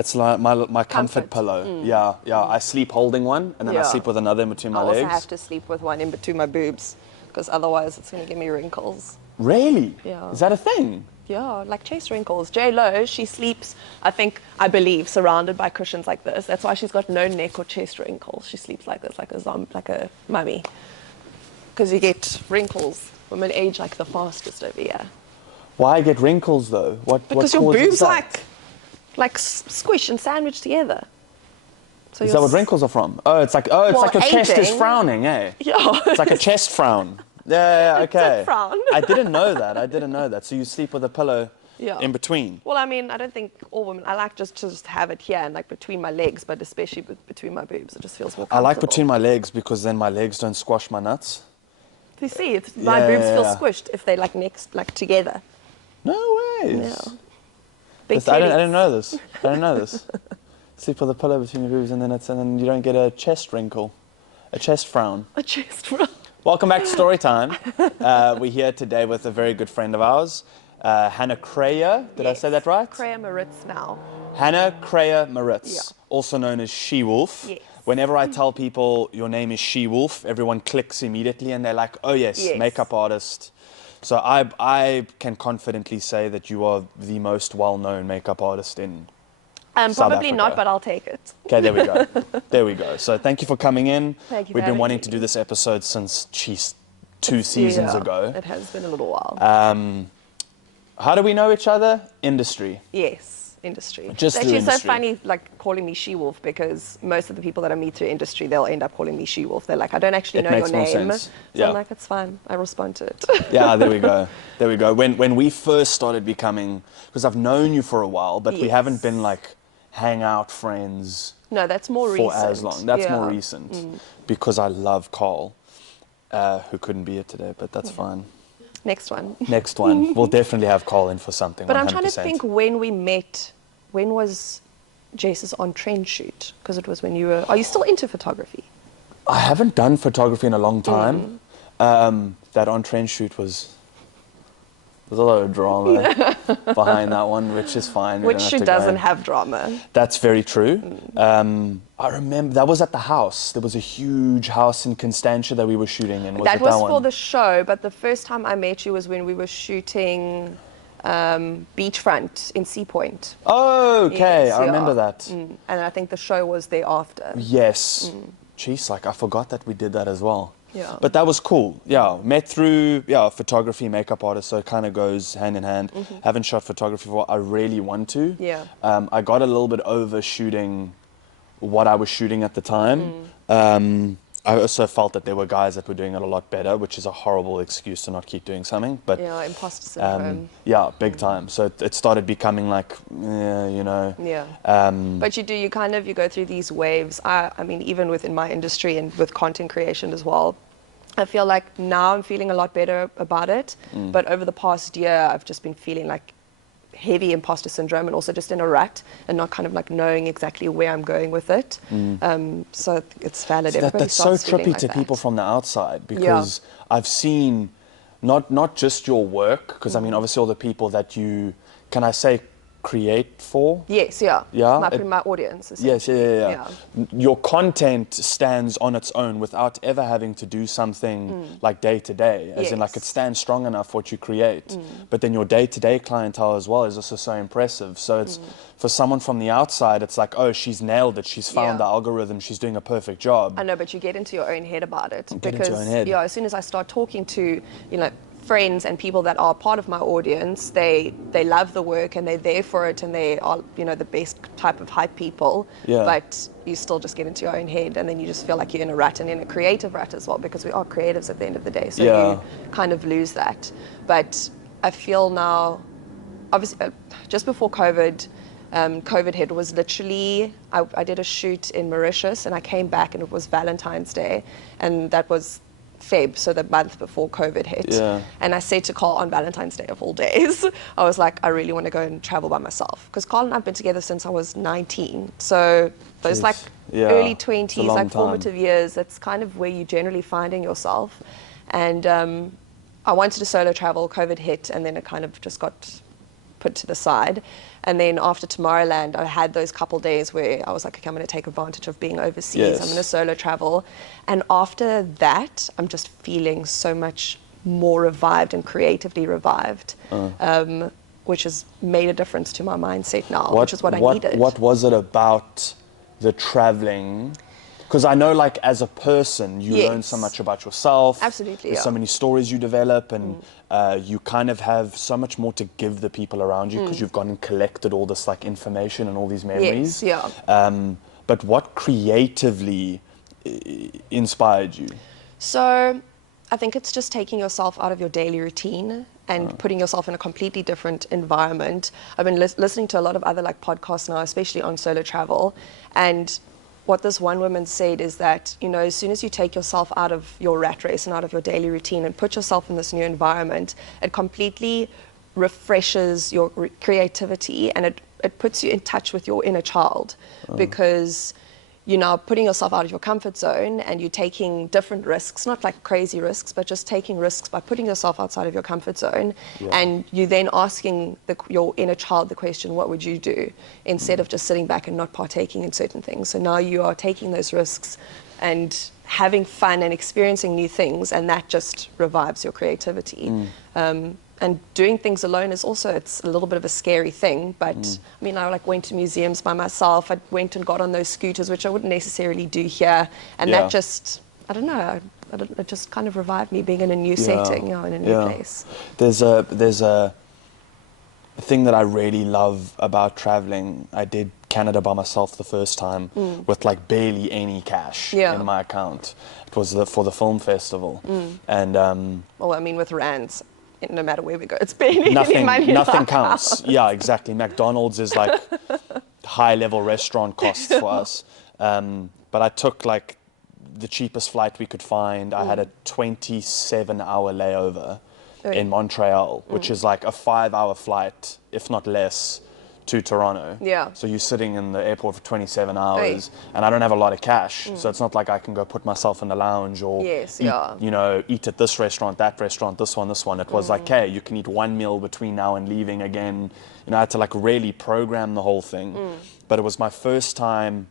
It's like my comfort pillow. Yeah, yeah. I sleep holding one, and then I sleep with another in between my legs. I also have to sleep with one in between my boobs, because otherwise it's going to give me wrinkles. Really? Yeah. Is that a thing? Yeah, like chest wrinkles. J-Lo, she sleeps, I believe, surrounded by cushions like this. That's why she's got no neck or chest wrinkles. She sleeps like this, like a mummy. Because you get wrinkles. Women age like the fastest over here. Why get wrinkles though? Because your boobs like squish and sandwich together. So is that what wrinkles are from? Oh, it's like your chest is frowning, eh? Yeah. It's like a chest frown. Yeah, okay. It's a frown. I didn't know that. So you sleep with a pillow in between? Well, I mean, I don't think all women, I like just to have it here and like between my legs, but especially between my boobs. It just feels more comfortable. I like between my legs because then my legs don't squash my nuts. You see, my boobs feel squished if they like together. No ways. Yeah. I didn't know this. Sleep with a pillow between your boobs and then you don't get a chest wrinkle, a chest frown. A chest frown. Welcome back to Storytime. We're here today with a very good friend of ours, Hannah Kruyer. Did I say that right? Kruyer Maritz now. Hannah Kruyer Maritz, also known as Shewolf. Yes. Whenever I tell people your name is Shewolf, everyone clicks immediately and they're like, oh yes, makeup artist. So I can confidently say that you are the most well-known makeup artist in South probably Africa. Not, but I'll take it. Okay, there we go. There we go. So thank you for coming in. Thank you. We've been wanting to do this episode since, two seasons ago. It has been a little while. How do we know each other? Industry. Yes, industry. Just it's through actually industry. so funny, like calling me Shewolf, because most of the people that I meet through industry, they'll end up calling me Shewolf. They're like, I don't actually know your name. Sense. So I'm like, it's fine. I respond to it. Yeah, there we go. There we go. When we first started becoming, because I've known you for a while, but we haven't been like hangout friends. No, that's more recent. For as long. That's more recent. Because I love Carl, who couldn't be here today, but that's fine. Next one. Next one. We'll definitely have Carl in for something. But 100%. I'm trying to think when we met. When was Jace's on-trend shoot? Because it was when you were... Are you still into photography? I haven't done photography in a long time. That on-trend shoot was... There's a lot of drama behind that one, which is fine. Which shoot doesn't have drama? That's very true. I remember that was at the house. There was a huge house in Constantia that we were shooting in. That was for the show, but the first time I met you was when we were shooting Beachfront in Sea Point. Oh, okay. Yes, I remember that. And I think the show was thereafter. Yes. Jeez, like I forgot that we did that as well. Yeah. But that was cool. Yeah, met through photography, makeup artist, so it kind of goes hand in hand. Haven't shot photography before. I really want to. Yeah. I got a little bit over shooting what I was shooting at the time. I also felt that there were guys that were doing it a lot better, which is a horrible excuse to not keep doing something. But yeah, imposter syndrome. Yeah, big time. So it started becoming like, you know. Yeah. But you go through these waves. I mean, even within my industry and with content creation as well, I feel like now I'm feeling a lot better about it. But over the past year, I've just been feeling like heavy imposter syndrome and also just in a rut and not kind of like knowing exactly where I'm going with it. So it's valid. So that's so trippy to people from the outside, because I've seen not just your work, because I mean obviously all the people that you, can I say, create for? Yes, yeah. My audience. Yes, yeah. Your content stands on its own without ever having to do something like day to day, as in like it stands strong enough what you create. But then your day to day clientele as well is also so impressive. So it's for someone from the outside, it's like, oh, she's nailed it. She's found the algorithm. She's doing a perfect job. I know, but you get into your own head about it. Get into your own head. Yeah, as soon as I start talking to, friends and people that are part of my audience, they love the work and they're there for it and they are, the best type of hype people. Yeah. But you still just get into your own head and then you just feel like you're in a rut and in a creative rut as well, because we are creatives at the end of the day. So you kind of lose that. But I feel now, obviously, just before COVID hit, was literally, I did a shoot in Mauritius and I came back and it was Valentine's Day, and that was Feb, so the month before COVID hit. Yeah. And I said to Carl on Valentine's Day of all days, I was like, I really want to go and travel by myself. Because Carl and I have been together since I was 19. So those early 20s, like formative years, that's kind of where you're generally finding yourself. And I wanted to solo travel, COVID hit, and then it kind of just got put to the side. And then after Tomorrowland, I had those couple days where I was like, okay, I'm going to take advantage of being overseas. I'm going to solo travel. And after that, I'm just feeling so much more revived and creatively revived, which has made a difference to my mindset now, which is what I needed. What was it about the traveling? Because I know, like, as a person, you learn so much about yourself. Absolutely, There's so many stories you develop, and you kind of have so much more to give the people around you because you've gone and collected all this, like, information and all these memories. Yes, yeah. But what creatively inspired you? So I think it's just taking yourself out of your daily routine and putting yourself in a completely different environment. I've been listening to a lot of other, like, podcasts now, especially on solo travel, and what this one woman said is that, you know, as soon as you take yourself out of your rat race and out of your daily routine and put yourself in this new environment, it completely refreshes your creativity, and it puts you in touch with your inner child, because you're now putting yourself out of your comfort zone and you're taking different risks, not like crazy risks, but just taking risks by putting yourself outside of your comfort zone. And you then asking your inner child the question, what would you do? Instead of just sitting back and not partaking in certain things. So now you are taking those risks and having fun and experiencing new things, and that just revives your creativity. And doing things alone is also, it's a little bit of a scary thing, but I mean, I like went to museums by myself. I went and got on those scooters, which I wouldn't necessarily do here. And that just, I don't know, it just kind of revived me being in a new setting, you know, in a new place. There's a thing that I really love about traveling. I did Canada by myself the first time with like barely any cash in my account. It was for the film festival. And well, I mean, with rands, no matter where we go, it's barely nothing, money. Nothing counts. Yeah, exactly. McDonald's is like high-level restaurant costs for us. But I took like the cheapest flight we could find. I had a 27-hour layover in Montreal, which is like a 5-hour flight, if not less, to Toronto. Yeah. So you're sitting in the airport for 27 hours, and I don't have a lot of cash, so it's not like I can go put myself in the lounge or eat, you know, eat at this restaurant, that restaurant, this one. It was like, hey, you can eat one meal between now and leaving again. You know, I had to like really program the whole thing. But it was my first time,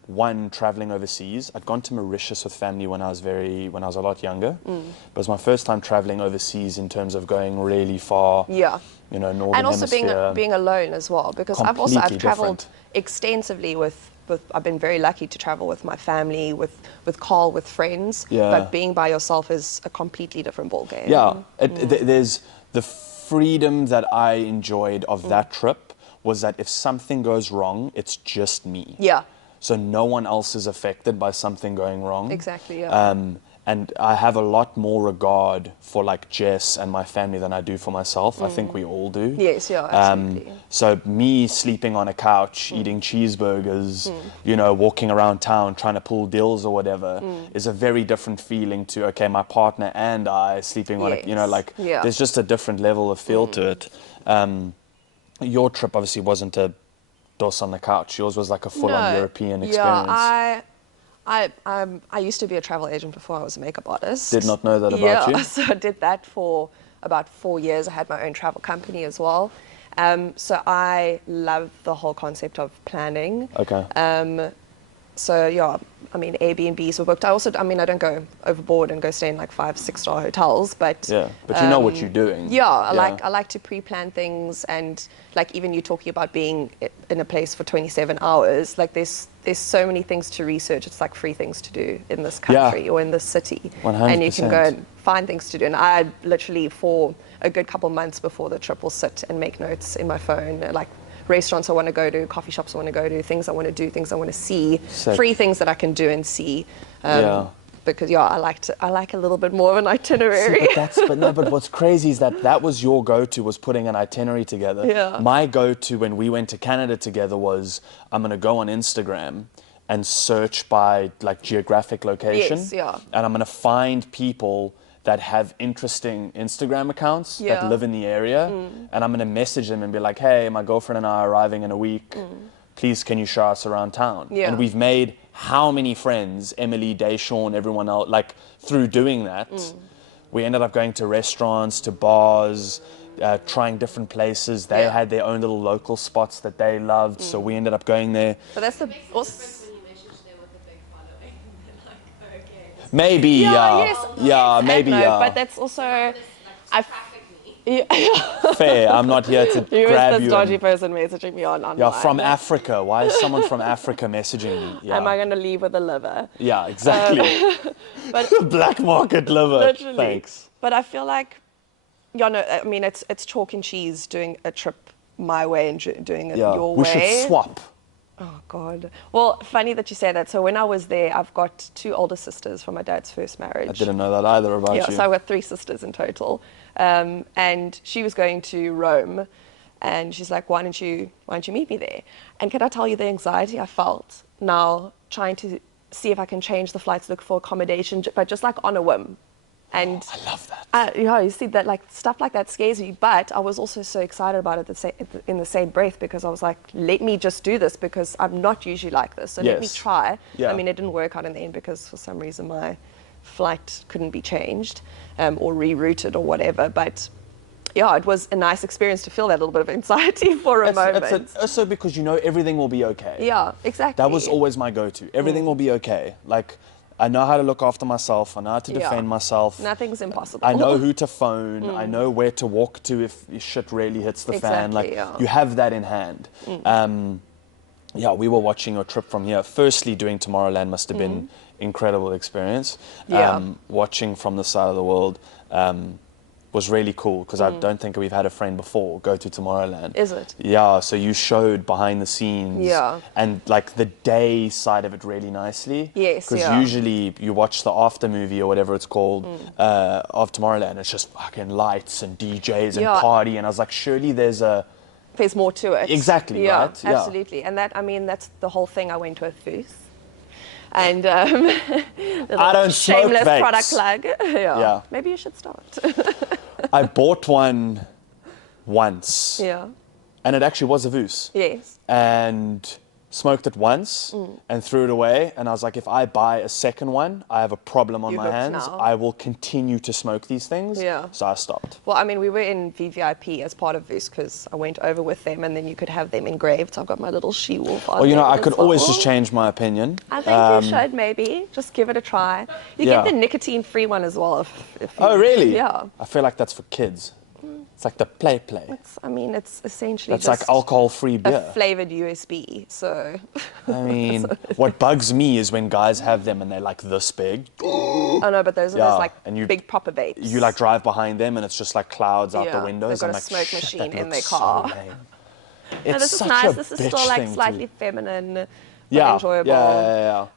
traveling overseas. I'd gone to Mauritius with family when I was a lot younger. But it was my first time traveling overseas in terms of going really far. Yeah. You know, northern and also hemisphere. being alone as well, because I've traveled extensively with I've been very lucky to travel with my family, with Carl, with friends. But being by yourself is a completely different ballgame. Yeah, there's the freedom that I enjoyed of that trip was that if something goes wrong, it's just me. Yeah. So no one else is affected by something going wrong. Exactly. Yeah. And I have a lot more regard for like Jess and my family than I do for myself. I think we all do. Yes, yeah, absolutely. So me sleeping on a couch, eating cheeseburgers, you know, walking around town trying to pull deals or whatever is a very different feeling to, okay, my partner and I sleeping on a, you know, like there's just a different level of feel to it. Your trip obviously wasn't a dos on the couch. Yours was like a full-on European experience. Yeah, I used to be a travel agent before I was a makeup artist. Did not know that about you. Yeah, so I did that for about 4 years. I had my own travel company as well. So I love the whole concept of planning. Okay. So yeah, I mean, Airbnbs were booked. I mean, I don't go overboard and go stay in like 5-6-star hotels, but but you know what you're doing. Yeah, I like to pre-plan things, and like even you talking about being in a place for 27 hours, like there's so many things to research. It's like free things to do in this country or in this city, 100%. and you can go and find things to do. And I literally for a good couple months before the trip will sit and make notes in my phone, like restaurants I want to go to, coffee shops I want to go to, things I want to do, things I want to see, free things that I can do and see. Because I like a little bit more of an itinerary. See, but what's crazy is that was your go-to, was putting an itinerary together. Yeah. My go-to when we went to Canada together was I'm going to go on Instagram and search by like geographic location. Yes, yeah. And I'm going to find people that have interesting Instagram accounts that live in the area, and I'm going to message them and be like, hey, my girlfriend and I are arriving in a week. Please, can you show us around town? Yeah. And we've made how many friends, Emily, Deshawn, everyone else, like through doing that. We ended up going to restaurants, to bars, trying different places. They had their own little local spots that they loved, so we ended up going there. But that's the maybe, maybe, But that's also, fair. I'm not here to grab this you. dodgy person messaging me online. Yeah, from Africa. Why is someone from Africa messaging me? Yeah. Am I going to leave with a liver? Yeah, exactly. But black market liver. Literally. Thanks. But I feel like, I mean, it's chalk and cheese doing a trip my way and doing it your way. We should swap. Oh, God. Well, funny that you say that. So when I was there, I've got 2 older sisters from my dad's first marriage. I didn't know that either about you. Yeah, so I've got 3 sisters in total. And she was going to Rome, and she's like, why don't you meet me there? And can I tell you the anxiety I felt now trying to see if I can change the flights, look for accommodation, but just like on a whim. And I love that. You see that, like, stuff like that scares me, but I was also so excited about it in the same breath, because I was like, let me just do this, because I'm not usually like this, so let me try. Yeah. I mean, it didn't work out in the end because for some reason my flight couldn't be changed or rerouted or whatever, but yeah, it was a nice experience to feel that little bit of anxiety for a moment. It's also because you know everything will be okay. Yeah, exactly. That was always my go-to. Everything will be okay. Like, I know how to look after myself. I know how to defend myself. Nothing's impossible. I know who to phone. I know where to walk to if shit really hits the fan. Like, you have that in hand. Yeah, we were watching your trip from here. Firstly, doing Tomorrowland must have been incredible experience. Watching from the side of the world was really cool, because I don't think we've had a friend before go to Tomorrowland. Is it? Yeah, so you showed behind the scenes and like the day side of it really nicely. Yes, because usually you watch the after movie or whatever it's called of Tomorrowland, it's just fucking lights and DJs and party, and I was like, surely there's more to it. Exactly, right? Yeah, absolutely. And that, I mean, that's the whole thing. I went with Vuse. And I don't shameless smoke vapes. Product plug. Yeah. Maybe you should start. I bought one once. Yeah. And it actually was a Vuse. Yes. And smoked it once and threw it away. And I was like, if I buy a second one, I have a problem on my hands. Now. I will continue to smoke these things. Yeah. So I stopped. Well, I mean, we were in VVIP as part of Vuse because I went over with them, and then you could have them engraved. So I've got my little Shewolf. Well, you know, I could always just change my opinion. I think you should, maybe. Just give it a try. You get the nicotine-free one as well. If you, oh, really? Yeah. I feel like that's for kids. It's like the play. It's essentially that's just like alcohol-free beer. a flavoured USB, so... I mean, what bugs me is when guys have them and they're like this big. Oh no, but those are those like big proper vapes. You like drive behind them and it's just like clouds out the windows. They've got a smoke machine in their car. So no, this is nice. This is still like slightly feminine, enjoyable.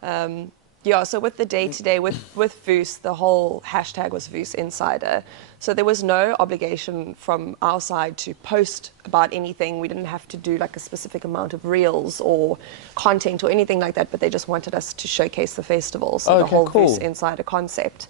Yeah, so with the day-to-day, with Vuse, the whole hashtag was Vuse Insider. So there was no obligation from our side to post about anything. We didn't have to do like a specific amount of reels or content or anything like that, but they just wanted us to showcase the festival. So the whole Vuse Insider concept.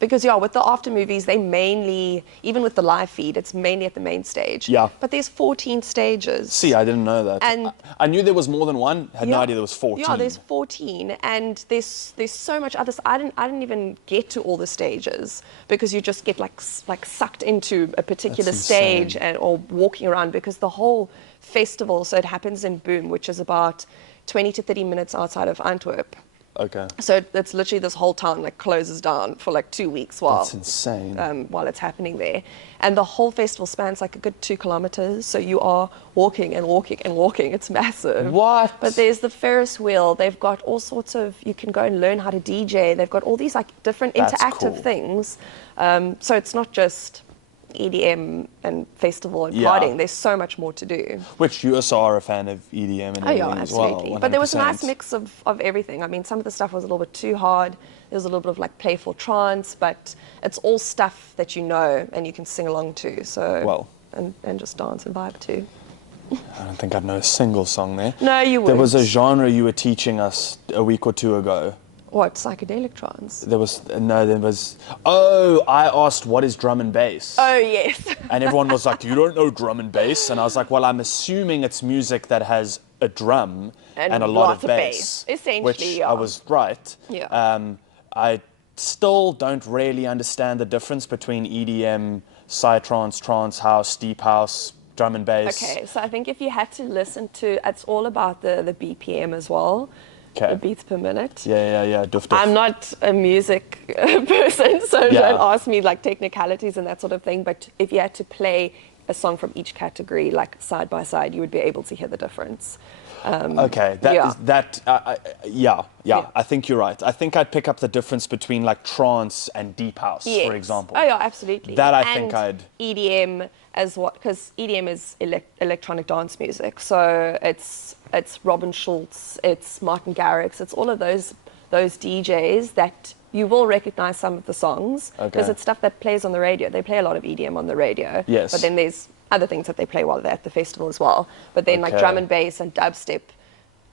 Because, with the after movies, they mainly, even with the live feed, it's mainly at the main stage. Yeah. But there's 14 stages. See, I didn't know that. And I knew there was more than one. Had no idea there was 14. Yeah, there's 14, and there's so much other. I didn't even get to all the stages because you just get like sucked into a particular stage or walking around, because the whole festival. So it happens in Boom, which is about 20 to 30 minutes outside of Antwerp. Okay. So it's literally this whole town like closes down for like 2 weeks while that's insane. While it's happening there, and the whole festival spans like a good 2 kilometers. So you are walking and walking and walking. It's massive. What? But there's the Ferris wheel. They've got all sorts of. You can go and learn how to DJ. They've got all these like different interactive things. So it's not just EDM and festival and partying. There's so much more to do. Which you also are a fan of EDM and everything as well. Absolutely. But there was a nice mix of everything. I mean, some of the stuff was a little bit too hard. There was a little bit of like playful trance, but it's all stuff that you know and you can sing along to. So and just dance and vibe too. I don't think I'd know a single song there. No, you would. There was a genre you were teaching us a week or two ago. What, psychedelic trance? I asked what is drum and bass. Oh, yes. And everyone was like, you don't know drum and bass? And I was like, well, I'm assuming it's music that has a drum and a lot of bass. Essentially, which I was right. Yeah. I still don't really understand the difference between EDM, psytrance, trance house, deep house, drum and bass. Okay, so I think if you had to listen to, it's all about the BPM as well. Okay. The beats per minute. Yeah. Doof. I'm not a music person, so don't ask me like technicalities and that sort of thing. But if you had to play a song from each category, like side by side, you would be able to hear the difference. Okay, I think you're right. I think I'd pick up the difference between like trance and deep house, for example. Oh yeah, absolutely. That I think I'd... EDM as what, because EDM is electronic dance music, so it's Robin Schulz, it's Martin Garrix, it's all of those DJs that you will recognize some of the songs, because it's stuff that plays on the radio. They play a lot of EDM on the radio, but then there's other things that they play while they're at the festival as well. But then like drum and bass and dubstep,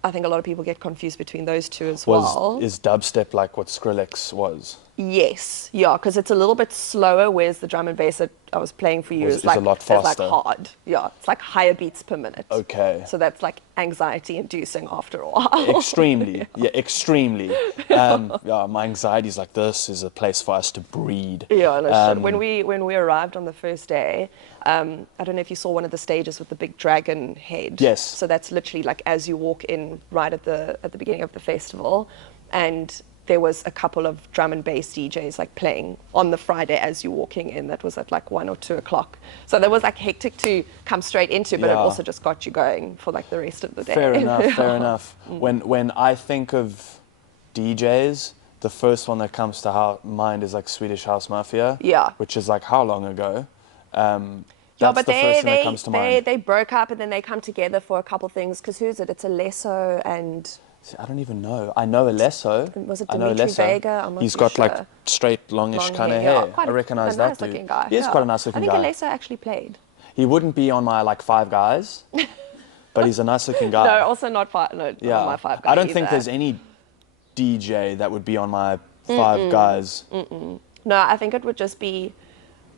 I think a lot of people get confused between those two as well. Is dubstep like what Skrillex was? Yes, yeah, because it's a little bit slower, whereas the drum and bass that I was playing for you is like, a lot faster. It's like hard. Yeah, it's like higher beats per minute. Okay. So that's like anxiety inducing after a while. Extremely. Extremely. My anxiety's like, this is a place for us to breed. Yeah, no, when we arrived on the first day, I don't know if you saw one of the stages with the big dragon head. Yes. So that's literally like as you walk in right at the beginning of the festival, and there was a couple of drum and bass DJs like playing on the Friday as you're walking in. That was at like 1 or 2 o'clock. So that was like hectic to come straight into, but it also just got you going for like the rest of the day. Fair enough. When I think of DJs, the first one that comes to mind is like Swedish House Mafia. Yeah. Which is like how long ago? That's the first thing that comes to mind. They broke up and then they come together for a couple things, because who's it? It's Alesso and... I don't even know. I know Alesso. Was it Dimitri Vega? I'm not He's got like straight, longish kind of hair. I recognize that dude. Looking guy. He is quite a nice looking guy. I think Alesso actually played. He wouldn't be on my like Five Guys, but he's a nice looking guy. No, also not on my Five Guys. I don't think there's any DJ that would be on my Five Guys. No, I think it would just be...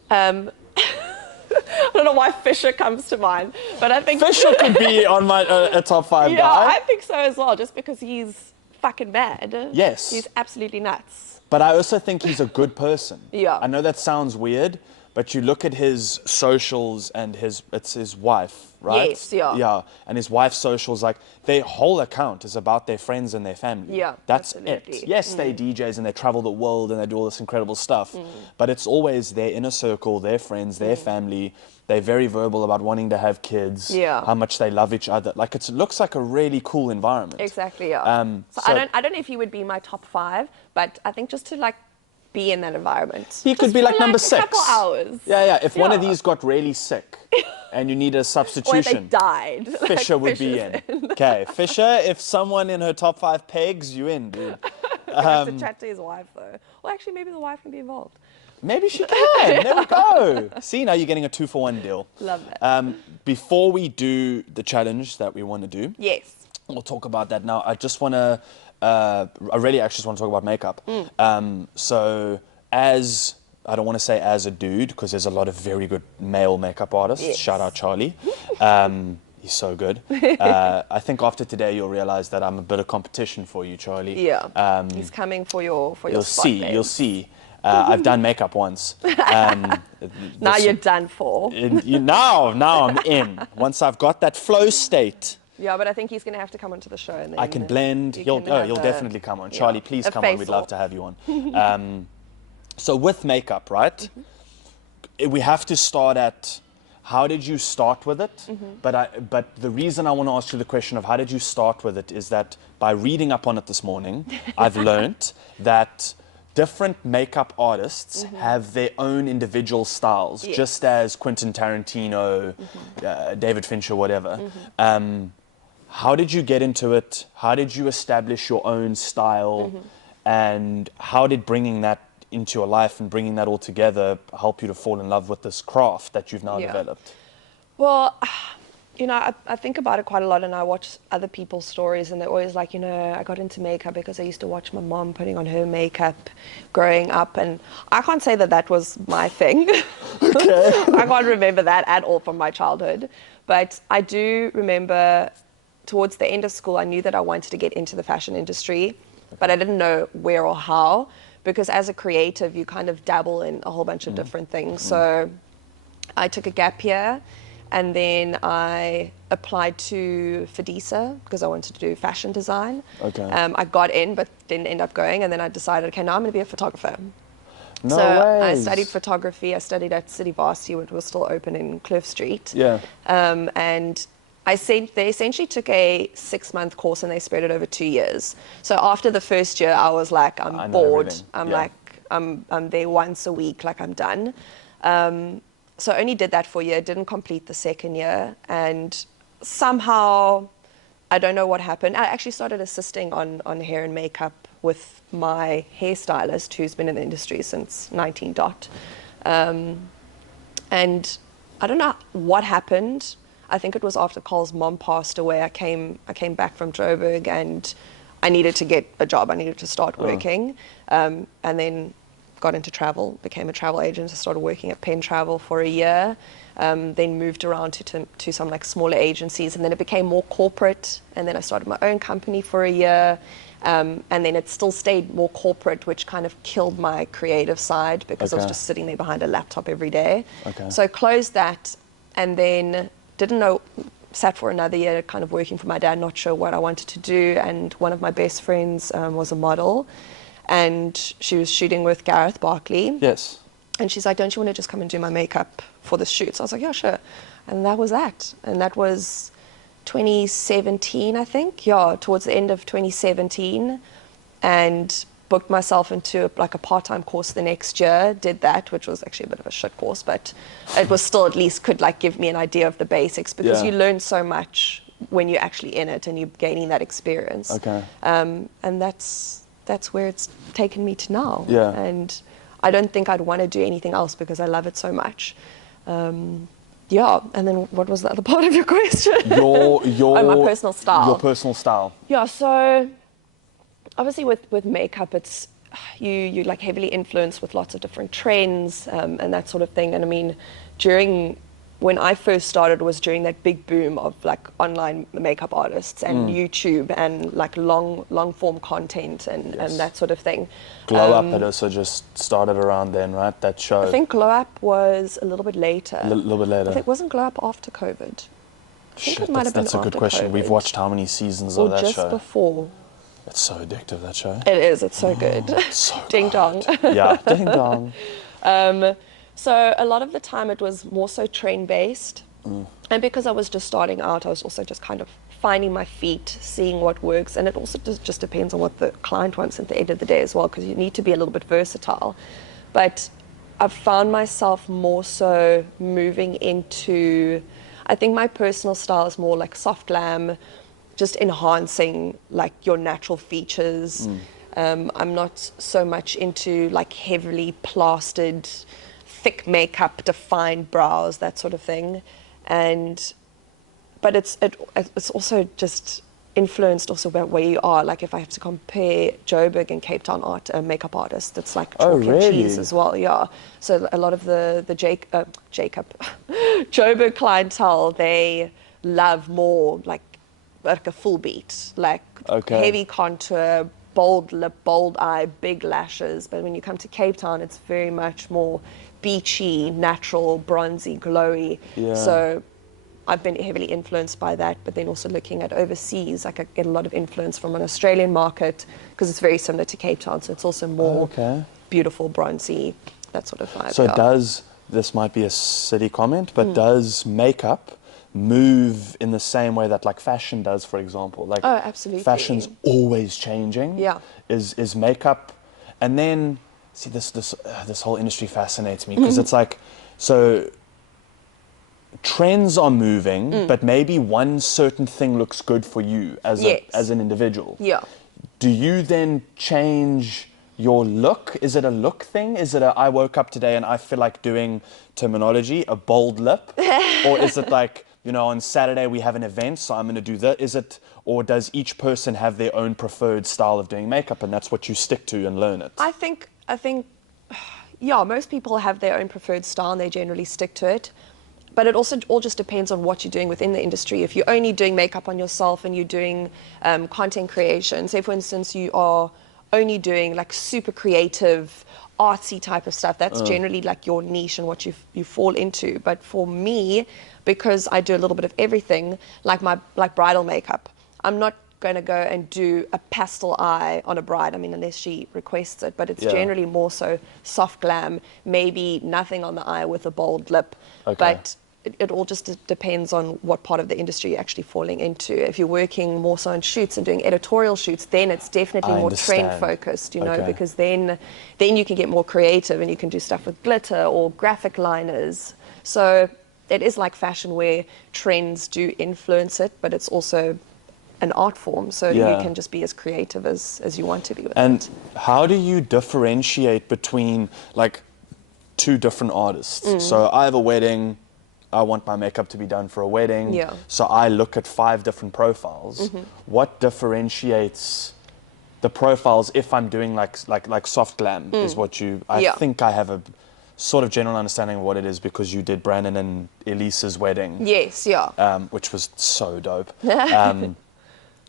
I don't know why Fisher comes to mind, but I think... Fisher could be on my a top 5 guy. Yeah, I think so as well, just because he's fucking mad. Yes. He's absolutely nuts. But I also think he's a good person. Yeah. I know that sounds weird, but you look at his socials and it's his wife, right? Yes, yeah. Yeah, and his wife's socials, like, their whole account is about their friends and their family. Yeah, that's absolutely. it. Yes, they DJs and they travel the world and they do all this incredible stuff, but it's always their inner circle, their friends, their family. They're very verbal about wanting to have kids, how much they love each other. Like, it looks like a really cool environment. Exactly, yeah. So I don't know if he would be my top 5, but I think just to, like, be in that environment. He could be like number 6. A couple hours. Yeah. If one of these got really sick and you need a substitution. Or if they died. Fisher would be in. Okay, Fisher, if someone in her top 5 pegs, you in, dude. You have to chat to his wife, though. Well, actually, maybe the wife can be involved. Maybe she can. There we go. See, now you're getting a 2-for-1 deal. Love that. Before we do the challenge that we want to do, we'll talk about that now. I just want to, I really actually just want to talk about makeup. So as, I don't want to say as a dude, because there's a lot of very good male makeup artists. Shout out Charlie. He's so good. I think after today you'll realize that I'm a bit of competition for you, Charlie. Yeah. He's coming for your spot. You'll see. I've done makeup once. Now you're done for. Now I'm in. Once I've got that flow state. Yeah, but I think he's going to have to come onto the show. And then I can blend. You'll definitely come on. Charlie, please come on. We'd love to have you on. So with makeup, right? We have to start at how did you start with it? But the reason I want to ask you the question of how did you start with it is that by reading up on it this morning, I've learned that different makeup artists have their own individual styles, just as Quentin Tarantino, David Fincher, whatever. How did you get into it? How did you establish your own style? And how did bringing that into your life and bringing that all together help you to fall in love with this craft that you've now developed? Well, you know, I think about it quite a lot, and I watch other people's stories, and they're always like, you know, I got into makeup because I used to watch my mom putting on her makeup growing up, and I can't say that that was my thing. I can't remember that at all from my childhood, but I do remember towards the end of school, I knew that I wanted to get into the fashion industry, but I didn't know where or how, because as a creative, you kind of dabble in a whole bunch of different things. So I took a gap year, and then I applied to Fadisa because I wanted to do fashion design. Okay. I got in, but didn't end up going, and then I decided, okay, now I'm going to be a photographer. No so I ways. studied photography. I studied at City Varsity, which was still open in Cliff Street. Yeah. And they essentially took a 6-month course and they spread it over 2 years. So after the first year, I was like, I'm bored. I'm there once a week, like I'm done. So I only did that for a year, didn't complete the second year. And somehow, I don't know what happened. I actually started assisting on hair and makeup with my hairstylist, who's been in the industry since 19 dot. And I don't know what happened. I think it was after Carl's mom passed away. I came back from Joburg and I needed to get a job. I needed to start working. And then got into travel, became a travel agent. I started working at Penn Travel for a year, then moved around to some like smaller agencies, and then it became more corporate. And then I started my own company for a year, and then it still stayed more corporate, which kind of killed my creative side because I was just sitting there behind a laptop every day. So I closed that, and then sat for another year kind of working for my dad, not sure what I wanted to do. And one of my best friends was a model, and she was shooting with Gareth Barkley. Yes. And she's like, don't you want to just come and do my makeup for the shoot? So I was like, yeah, sure. And that was that. And that was 2017, I think. Yeah, towards the end of 2017. And booked myself into like a part-time course the next year. Did that, which was actually a bit of a shit course, but it was still at least could like give me an idea of the basics, because you learn so much when you're actually in it and you're gaining that experience. And that's where it's taken me to now. And I don't think I'd want to do anything else because I love it so much. And then what was the other part of your question? My personal style. Your personal style. Yeah, so obviously with makeup, it's you like heavily influenced with lots of different trends and that sort of thing. And I mean, when I first started was during that big boom of like online makeup artists and YouTube and like long form content and that sort of thing. Glow Up had also just started around then, right? That show. I think Glow Up was a little bit later. A little bit later. I think wasn't Glow Up after COVID? Shit, that's a good question. COVID. We've watched how many seasons of that show? Or just before. It's so addictive, that show. It is. It's so good. So Ding dong. Yeah, ding dong. So a lot of the time it was more so trend-based. And because I was just starting out, I was also just kind of finding my feet, seeing what works. And it also just depends on what the client wants at the end of the day as well, because you need to be a little bit versatile. But I've found myself more so moving into, I think my personal style is more like soft glam, just enhancing like your natural features. I'm not so much into like heavily plastered, thick makeup, defined brows, that sort of thing. But it's also just influenced also about where you are. Like if I have to compare Joburg and Cape Town makeup artist, it's like chalk and cheese as well. Yeah. So a lot of the Joburg clientele, they love more like a full beat, like heavy contour, bold lip, bold eye, big lashes. But when you come to Cape Town, it's very much more beachy, natural, bronzy, glowy. So I've been heavily influenced by that, but then also looking at overseas, like I get a lot of influence from an Australian market because it's very similar to Cape Town, so it's also more beautiful, bronzy, that sort of vibe. So this might be a silly comment, but does makeup move in the same way that like fashion does, for example? Like absolutely. Fashion's always changing. Is makeup, and then see this whole industry fascinates me because it's like, so trends are moving, but maybe one certain thing looks good for you as an individual. Do you then change your look? Is it a look thing? Is it I woke up today and I feel like doing terminology, a bold lip? Or is it like, you know, on Saturday we have an event, so I'm going to do that? Is it, or does each person have their own preferred style of doing makeup and that's what you stick to and learn it? I think, yeah, most people have their own preferred style and they generally stick to it. But it also all just depends on what you're doing within the industry. If you're only doing makeup on yourself and you're doing content creation, say for instance you are only doing like super creative, artsy type of stuff. That's generally like your niche and what you fall into. But for me, because I do a little bit of everything, like bridal makeup, I'm not going to go and do a pastel eye on a bride. I mean, unless she requests it, but it's generally more so soft glam, maybe nothing on the eye with a bold lip. But it all just depends on what part of the industry you're actually falling into. If you're working more so on shoots and doing editorial shoots, then it's definitely more trend focused, you know, because then you can get more creative and you can do stuff with glitter or graphic liners. So it is like fashion where trends do influence it, but it's also an art form, so you can just be as creative as you want to be with it. And how do you differentiate between like two different artists? So I have a wedding, I want my makeup to be done for a wedding, so I look at 5 different profiles. What differentiates the profiles if I'm doing like soft glam is what you, I think I have a sort of general understanding of what it is because you did Brandon and Elise's wedding. Yes, which was so dope.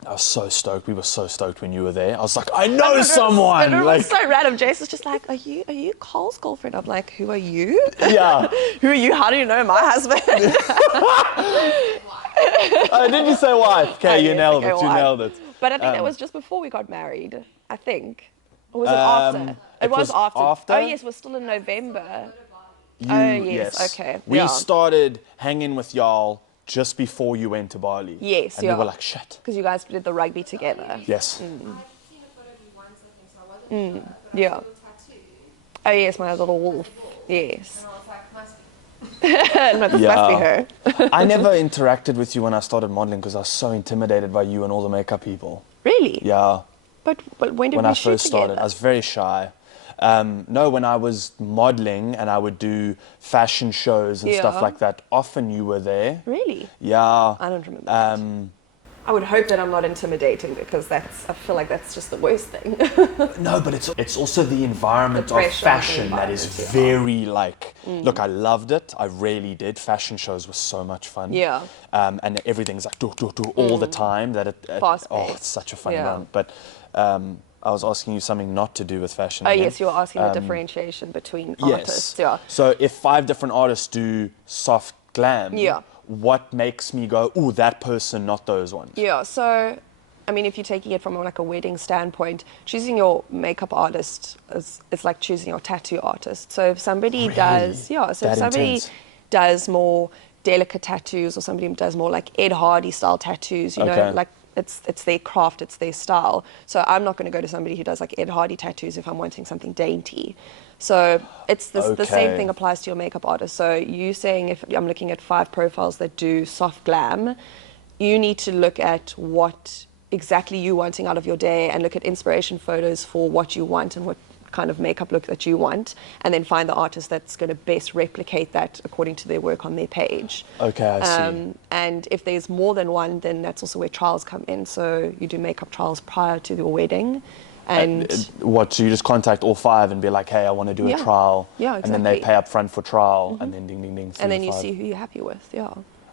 I was so stoked. We were so stoked when you were there. I was like, I know someone. It was so random. Jace was just like, are you Cole's girlfriend? I'm like, who are you? Yeah. Who are you? How do you know my husband? Did you say wife? Okay, you nailed it. You nailed it. But I think that was just before we got married. I think. Or was it after? It was after. Oh yes, we're still in November. Yes. Okay. We started hanging with y'all just before you went to Bali. Yes, and we were like, shit. Because you guys did the rugby together. Yes. Yeah. Oh yes, my little wolf. Yes. No, this must be her. I never interacted with you when I started modeling because I was so intimidated by you and all the makeup people. Really? Yeah. But when did when we I shoot first started, together? I was very shy. No, when I was modeling and I would do fashion shows and stuff like that, often you were there. Really? Yeah. I don't remember that. I would hope that I'm not intimidating because I feel like that's just the worst thing. No, but it's also the environment of fashion that is very like, look, I loved it. I really did. Fashion shows were so much fun. Yeah. And everything's like do all the time that it's such a fun run. But I was asking you something not to do with fashion. Oh, again. yes, you were asking the differentiation between artists. Yeah. So if 5 different artists do soft glam, what makes me go, ooh, that person, not those ones? Yeah, so, I mean, if you're taking it from like a wedding standpoint, choosing your makeup artist is like choosing your tattoo artist. So if somebody does does more delicate tattoos or somebody does more like Ed Hardy style tattoos, you know, like it's their craft, it's their style. So I'm not going to go to somebody who does like Ed Hardy tattoos if I'm wanting something dainty. So it's the same thing applies to your makeup artist. So you saying if I'm looking at 5 profiles that do soft glam, you need to look at what exactly you wanting out of your day and look at inspiration photos for what you want and what kind of makeup look that you want, and then find the artist that's going to best replicate that according to their work on their page. Okay, I see. And if there's more than one, then that's also where trials come in. So you do makeup trials prior to your wedding. And so you just contact all 5 and be like, hey, I want to do a trial. Yeah, exactly. And then they pay up front for trial, and then ding, ding, ding. And then you see who you're happy with,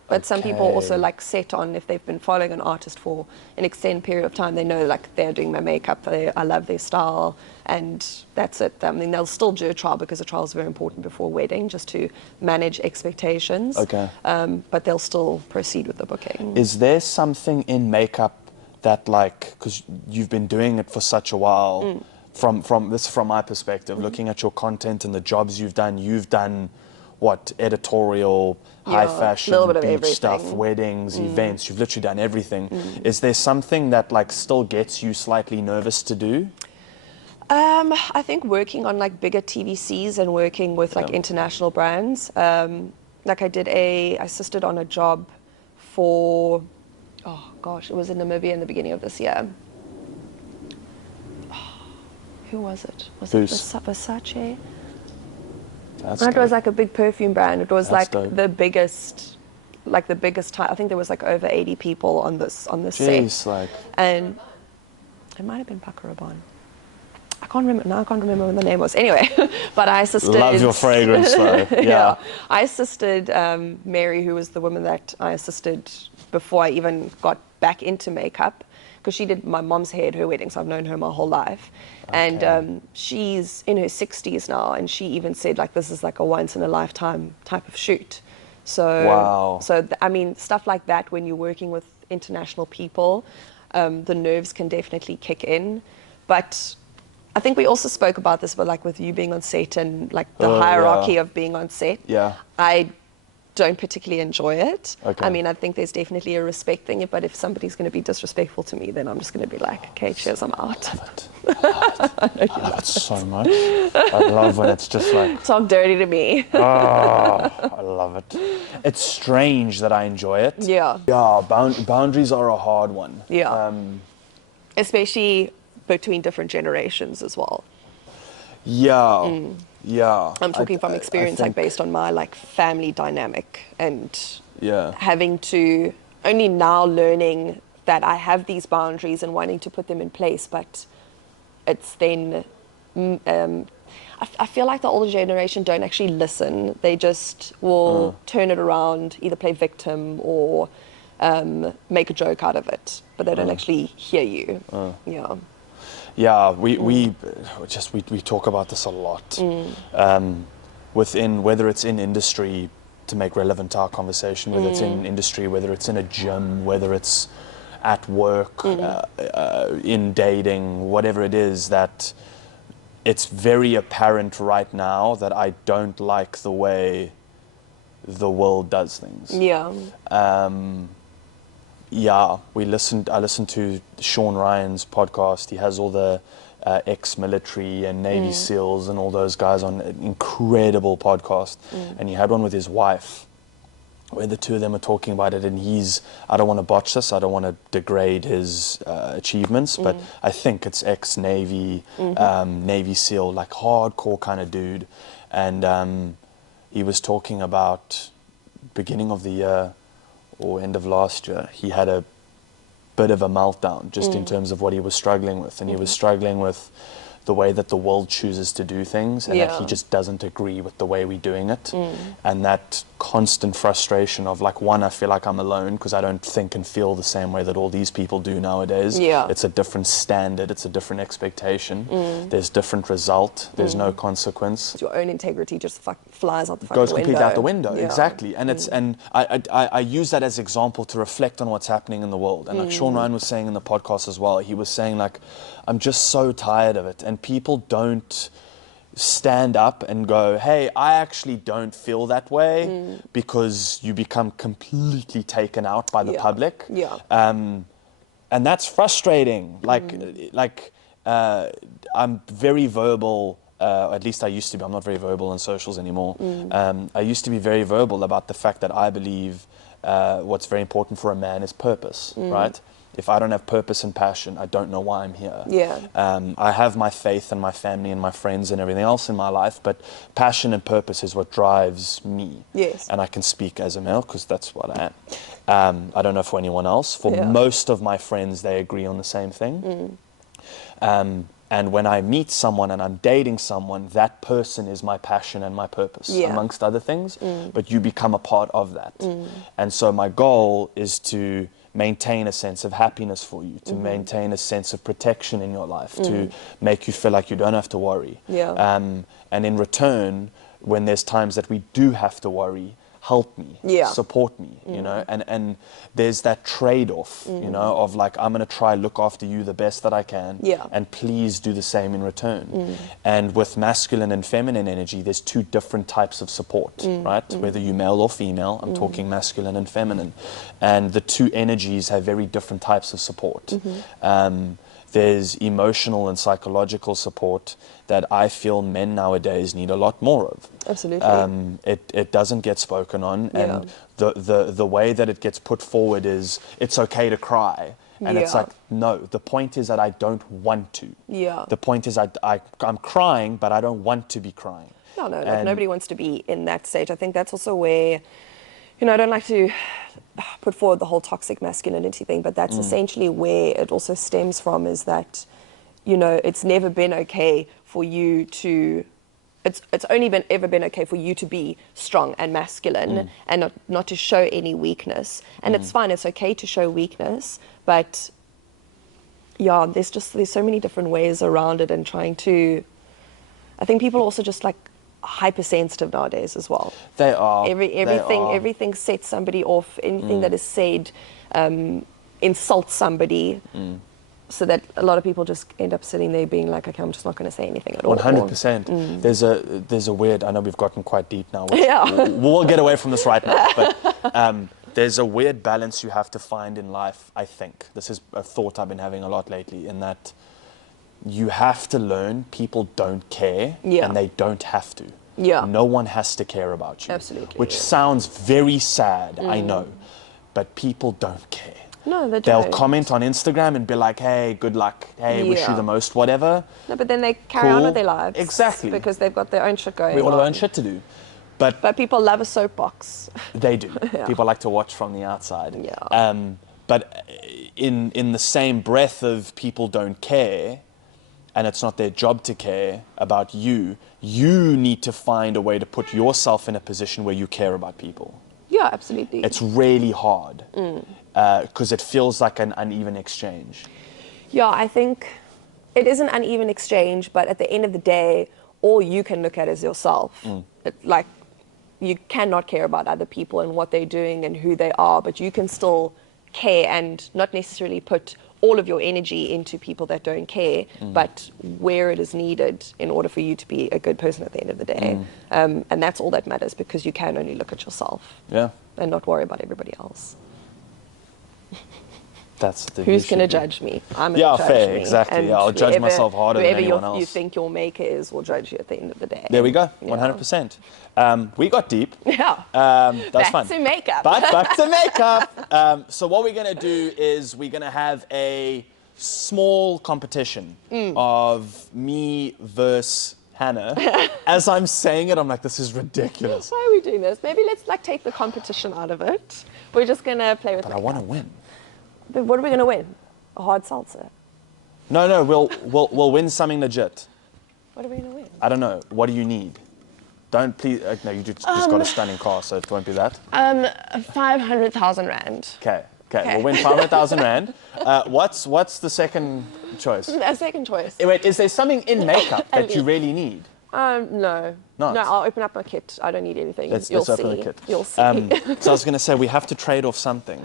But some people also like set on, if they've been following an artist for an extended period of time, they know like they're doing my makeup, I love their style, and that's it. I mean, they'll still do a trial because a trial is very important before a wedding, just to manage expectations. Okay. But they'll still proceed with the booking. Is there something in makeup that like, because you've been doing it for such a while, from my perspective, looking at your content and the jobs you've done what, editorial, high fashion, beach stuff, weddings, events, you've literally done everything. Is there something that like still gets you slightly nervous to do? I think working on like bigger TVCs and working with like international brands. Like I assisted on a job for, oh gosh, it was in Namibia in the beginning of this year. Who was it? Was it Versace? It was like a big perfume brand. It was like the biggest time. I think there was like over 80 people on this set. And it might have been Paco Rabanne. I can't remember what the name was. Anyway, but I assisted. Love your fragrance though. Yeah. I assisted Mary, who was the woman that I assisted before I even got back into makeup, because she did my mom's hair at her wedding, so I've known her my whole life. Okay. And she's in her 60s now, and she even said, like, this is like a once-in-a-lifetime type of shoot. So, wow. So I mean, stuff like that, when you're working with international people, the nerves can definitely kick in. But I think we also spoke about this, but like with you being on set and like the hierarchy of being on set. Yeah. I don't particularly enjoy it. Okay. I mean, I think there's definitely a respect thing, but if somebody's going to be disrespectful to me, then I'm just going to be like, okay, cheers, I'm out. I love it so much. I love when it's just like... Talk dirty to me. Oh, I love it. It's strange that I enjoy it. Yeah. Yeah, boundaries are a hard one. Yeah. Especially between different generations as well. Yeah. Yeah. I'm talking from experience, like based on my like family dynamic and having to only now learning that I have these boundaries and wanting to put them in place, but it's then I feel like the older generation don't actually listen. They just will turn it around, either play victim or make a joke out of it, but they don't actually hear you. Yeah. Yeah, we talk about this a lot. Within, whether it's in industry, to make relevant to our conversation, whether it's in industry, whether it's in a gym, whether it's at work, in dating, whatever it is, that it's very apparent right now that I don't like the way the world does things. Yeah. Yeah, I listened to Sean Ryan's podcast. He has all the ex-military and Navy SEALs and all those guys on an incredible podcast. And he had one with his wife where the two of them are talking about it, and I don't want to botch this, I don't want to degrade his achievements, but I think it's ex-Navy, Navy SEAL, like hardcore kind of dude. And he was talking about beginning of the year, or end of last year, he had a bit of a meltdown just in terms of what he was struggling with. And he was struggling with the way that the world chooses to do things, and that he just doesn't agree with the way we're doing it. And that constant frustration of like, one, I feel like I'm alone because I don't think and feel the same way that all these people do nowadays. It's a different standard, it's a different expectation. There's different result, there's no consequence. Your own integrity just flies out the fucking window. Goes completely out the window, exactly. And it's I use that as example to reflect on what's happening in the world. And like Sean Ryan was saying in the podcast as well, he was saying like, I'm just so tired of it. And people don't stand up and go, hey, I actually don't feel that way, because you become completely taken out by the public. And that's frustrating. I'm very verbal, at least I used to be. I'm not very verbal on socials anymore. I used to be very verbal about the fact that I believe what's very important for a man is purpose, right? If I don't have purpose and passion, I don't know why I'm here. I have my faith and my family and my friends and everything else in my life, but passion and purpose is what drives me. And I can speak as a male because that's what I am. I don't know for anyone else. For most of my friends, they agree on the same thing. And when I meet someone and I'm dating someone, that person is my passion and my purpose, amongst other things, but you become a part of that. And so my goal is to maintain a sense of happiness for you, to maintain a sense of protection in your life, to make you feel like you don't have to worry. And in return, when there's times that we do have to worry, help me, support me, you know, and there's that trade-off, you know, of like, I'm going to try look after you the best that I can, and please do the same in return. And with masculine and feminine energy, there's two different types of support, right? Whether you're male or female, I'm talking masculine and feminine. And the two energies have very different types of support. There's emotional and psychological support that I feel men nowadays need a lot more of. Absolutely. It doesn't get spoken on, and the way that it gets put forward is, it's okay to cry. And it's like, no, the point is that I don't want to. The point is I'm crying, but I don't want to be crying. No, like nobody wants to be in that stage. I think that's also where, you know, I don't like to put forward the whole toxic masculinity thing, but that's essentially where it also stems from, is that, you know, it's never been okay for you to, it's only ever been okay for you to be strong and masculine and not to show any weakness. And it's fine, it's okay to show weakness, but yeah, there's so many different ways around it, and trying to, I think people are also just like hypersensitive nowadays as well. They are. Everything sets somebody off. Anything that is said insults somebody. So that a lot of people just end up sitting there being like, okay, I'm just not going to say anything at all. 100%. There's a weird, I know we've gotten quite deep now. Yeah. We'll get away from this right now. But there's a weird balance you have to find in life, I think. This is a thought I've been having a lot lately, in that you have to learn people don't care, and they don't have to. Yeah. No one has to care about you. Absolutely. Which sounds very sad, I know. But people don't care. No, they They'll don't. comment on Instagram and be like, hey, good luck. Hey, wish you the most, whatever. No, but then they carry on with their lives. Exactly. Because they've got their own shit going on. We all have our own shit to do. But people love a soapbox. They do. Yeah. People like to watch from the outside. Yeah. But in the same breath of people don't care, and it's not their job to care about you, you need to find a way to put yourself in a position where you care about people. Yeah, absolutely. It's really hard because it feels like an uneven exchange. Yeah, I think it is an uneven exchange, but at the end of the day, all you can look at is yourself. Like, you cannot care about other people and what they're doing and who they are, but you can still care and not necessarily put all of your energy into people that don't care, but where it is needed in order for you to be a good person at the end of the day. And that's all that matters, because you can only look at yourself. Yeah. And not worry about everybody else. That's the Who's going to judge me? I'm going to judge fair, me. exactly. And I'll judge myself harder than anyone else. Whoever you think your maker is will judge you at the end of the day. There we go, Yeah. 100%. We got deep. Yeah. That's fun. Back to makeup. But back to makeup. So what we're going to do is we're going to have a small competition of me versus Hannah. As I'm saying it, I'm like, this is ridiculous. Why are we doing this? Maybe let's like take the competition out of it. We're just going to play with But makeup. I want to win. But what are we going to win? A hard seltzer? No, we'll win something legit. What are we going to win? I don't know. What do you need? Don't please. No, you just got a stunning car, so it won't be that. 500,000 rand. Okay. We'll win 500,000 rand. What's the second choice? A second choice. Wait, is there something in makeup that you really need? No. Not? No, I'll open up my kit. I don't need anything. Let's You'll open see. the kit. You'll see. So I was going to say, we have to trade off something.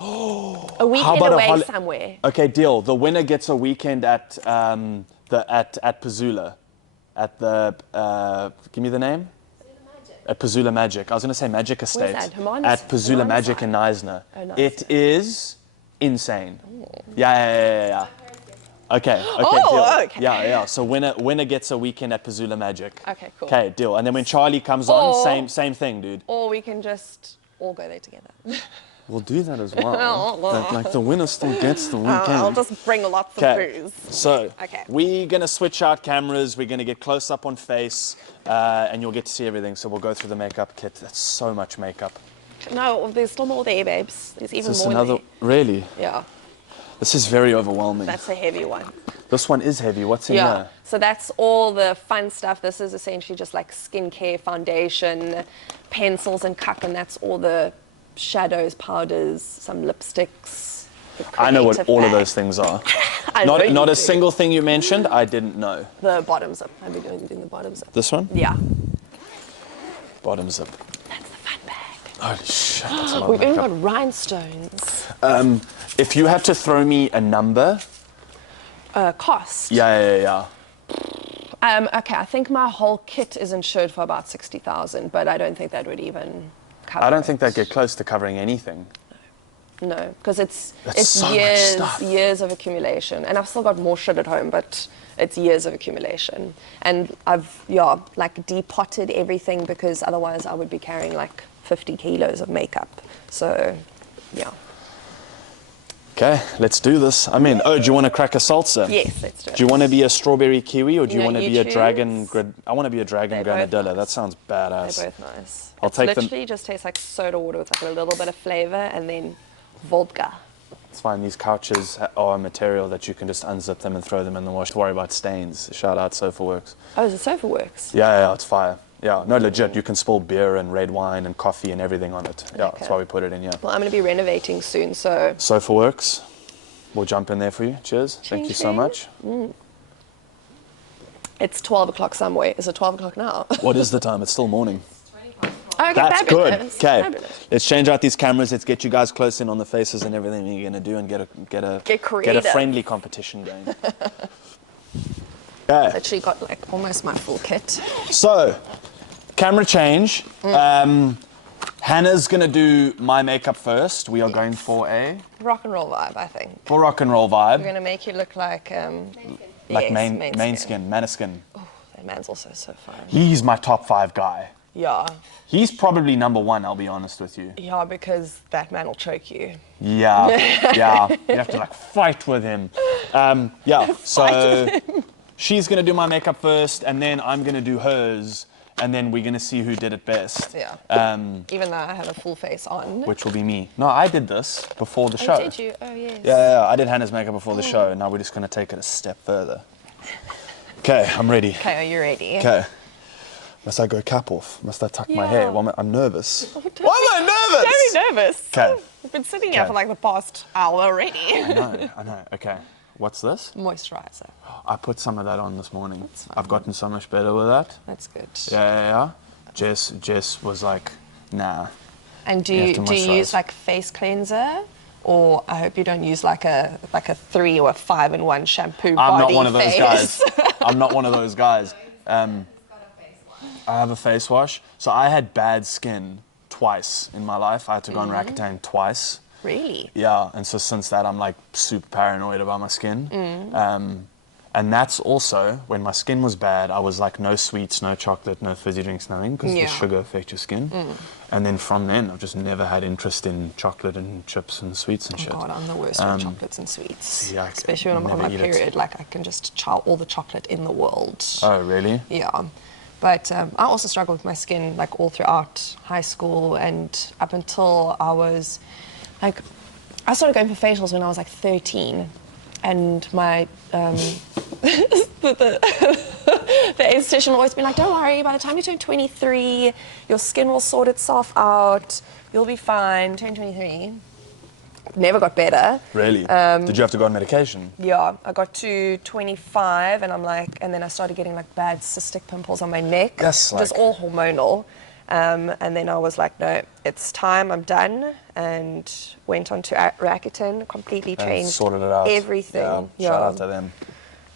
A weekend about away somewhere. Okay, deal. The winner gets a weekend at at Pazula, at the give me the name. At Pazula Magic. I was going to say Magic Estate. Where's that? At Pazula Magic in Knysna. Oh, nice. It is insane. Yeah. Okay, Oh, deal. okay. Yeah. So winner gets a weekend at Pazula Magic. Okay, cool. Okay, deal. And then when Charlie comes on, same thing, dude. Or we can just all go there together. We'll do that as well. like the winner still gets the weekend. I'll just bring lots of booze. So Okay. we're going to switch out cameras. We're going to get close up on face, and you'll get to see everything. So we'll go through the makeup kit. That's so much makeup. No, there's still more there, babes. There's even Is this more another? there. Really? Yeah, This is very overwhelming. that's a heavy one. This one is heavy. What's in Yeah, there? so that's all the fun stuff. This is essentially just like skincare, foundation, pencils and cup, and that's all the shadows, powders, some lipsticks. I know what creative all of bag. those things are. I know you Not do. a single thing you mentioned, I didn't know. The bottom zip. I've been doing the bottom zip. This one? Yeah, Bottom zip. that's the fun bag. Holy shit, that's a lot We've of even makeup. got rhinestones. If you had to throw me a number, Cost. yeah. Okay, I think my whole kit is insured for about 60,000, but I don't think that would even cover I don't think it. that'd get close to covering anything. No, because it's so much stuff. years of accumulation, and I've still got more shit at home, but it's years of accumulation, and I've like depotted everything because otherwise I would be carrying like 50 kilos of makeup. So, yeah. Okay, let's do this. I mean, do you want to crack a salsa? Yes, let's do it. Do you want to be a strawberry kiwi or do you No, want to you be a choose. dragon? I want to be a dragon They're both granadilla. nice. That sounds badass. They're both nice. I'll It's take them. literally just tastes like soda water with like a little bit of flavor and then vodka. It's fine. These couches are a material that you can just unzip them and throw them in the wash. Don't worry about stains. Shout out SofaWorks. Oh, is it Sofa Works? Yeah, it's fire. Yeah, no, legit. You can spill beer and red wine and coffee and everything on it. Yeah, that's Okay. why we put it in here. Well, I'm going to be renovating soon, so SofaWorks. We'll jump in there for you. Cheers. Thank you so much. It's 12 o'clock somewhere. Is it 12 o'clock now? What is the time? It's still morning. Okay, That's fabulous. good. Okay, Fabulous. let's change out these cameras. Let's get you guys close in on the faces and everything you're gonna do, and get a friendly competition going. Okay. Literally got like almost my full kit. So, camera change. Hannah's gonna do my makeup first. We are going for a Rock and roll vibe, I think. full rock and roll vibe, We're gonna make you look like like yes, main skin, Maniskin. Oh, that man's also so fun. He's my top 5 guy. Yeah. He's probably number 1. I'll be honest with you. Yeah, because that man will choke you. Yeah, yeah. You have to like fight with him. Yeah. So she's gonna do my makeup first, and then I'm gonna do hers, and then we're gonna see who did it best. Yeah. Even though I have a full face on. Which will be me. No, I did this before the show. Oh, did you? Oh, yes. Yeah, I did Hannah's makeup before the show. Now we're just gonna take it a step further. Okay, I'm ready. Okay, are you ready? Okay. Must I go cap off? Must I tuck my hair? Well, I'm nervous. Oh, Why am I nervous? Very nervous. Okay. I've been sitting here for like the past hour already. I know. Okay. What's this? Moisturizer. I put some of that on this morning. I've gotten so much better with that. That's good. Yeah. Jess was like, nah. And do You you have to use moisturise. like face cleanser? Or I hope you don't use like a 3 or a 5-in-1 shampoo I'm body not one of those face. guys. I'm not one of those guys. I have a face wash. So I had bad skin twice in my life. I had to go on Rakuten twice. Really? Yeah, and so since that, I'm like super paranoid about my skin. And that's also, when my skin was bad, I was like no sweets, no chocolate, no fizzy drinks, nothing, because the sugar affects your skin. And then from then, I've just never had interest in chocolate and chips and sweets and shit. God, I'm the worst with chocolates and sweets. Yeah, Especially when I'm on my period, like I can just chow all the chocolate in the world. Oh, really? Yeah. But I also struggled with my skin like all throughout high school and up until I was like, I started going for facials when I was like 13. And my, the esthetician always been like, don't worry, by the time you turn 23, your skin will sort itself out, you'll be fine, turn 23. Never got better. Really? Did you have to go on medication? Yeah, I got to 25 and I'm like, and then I started getting like bad cystic pimples on my neck. That's just like... all hormonal. And then I was like, no, it's time, I'm done. And went on to Rakuten, completely changed sorted it out. Everything. Yeah, shout out to them.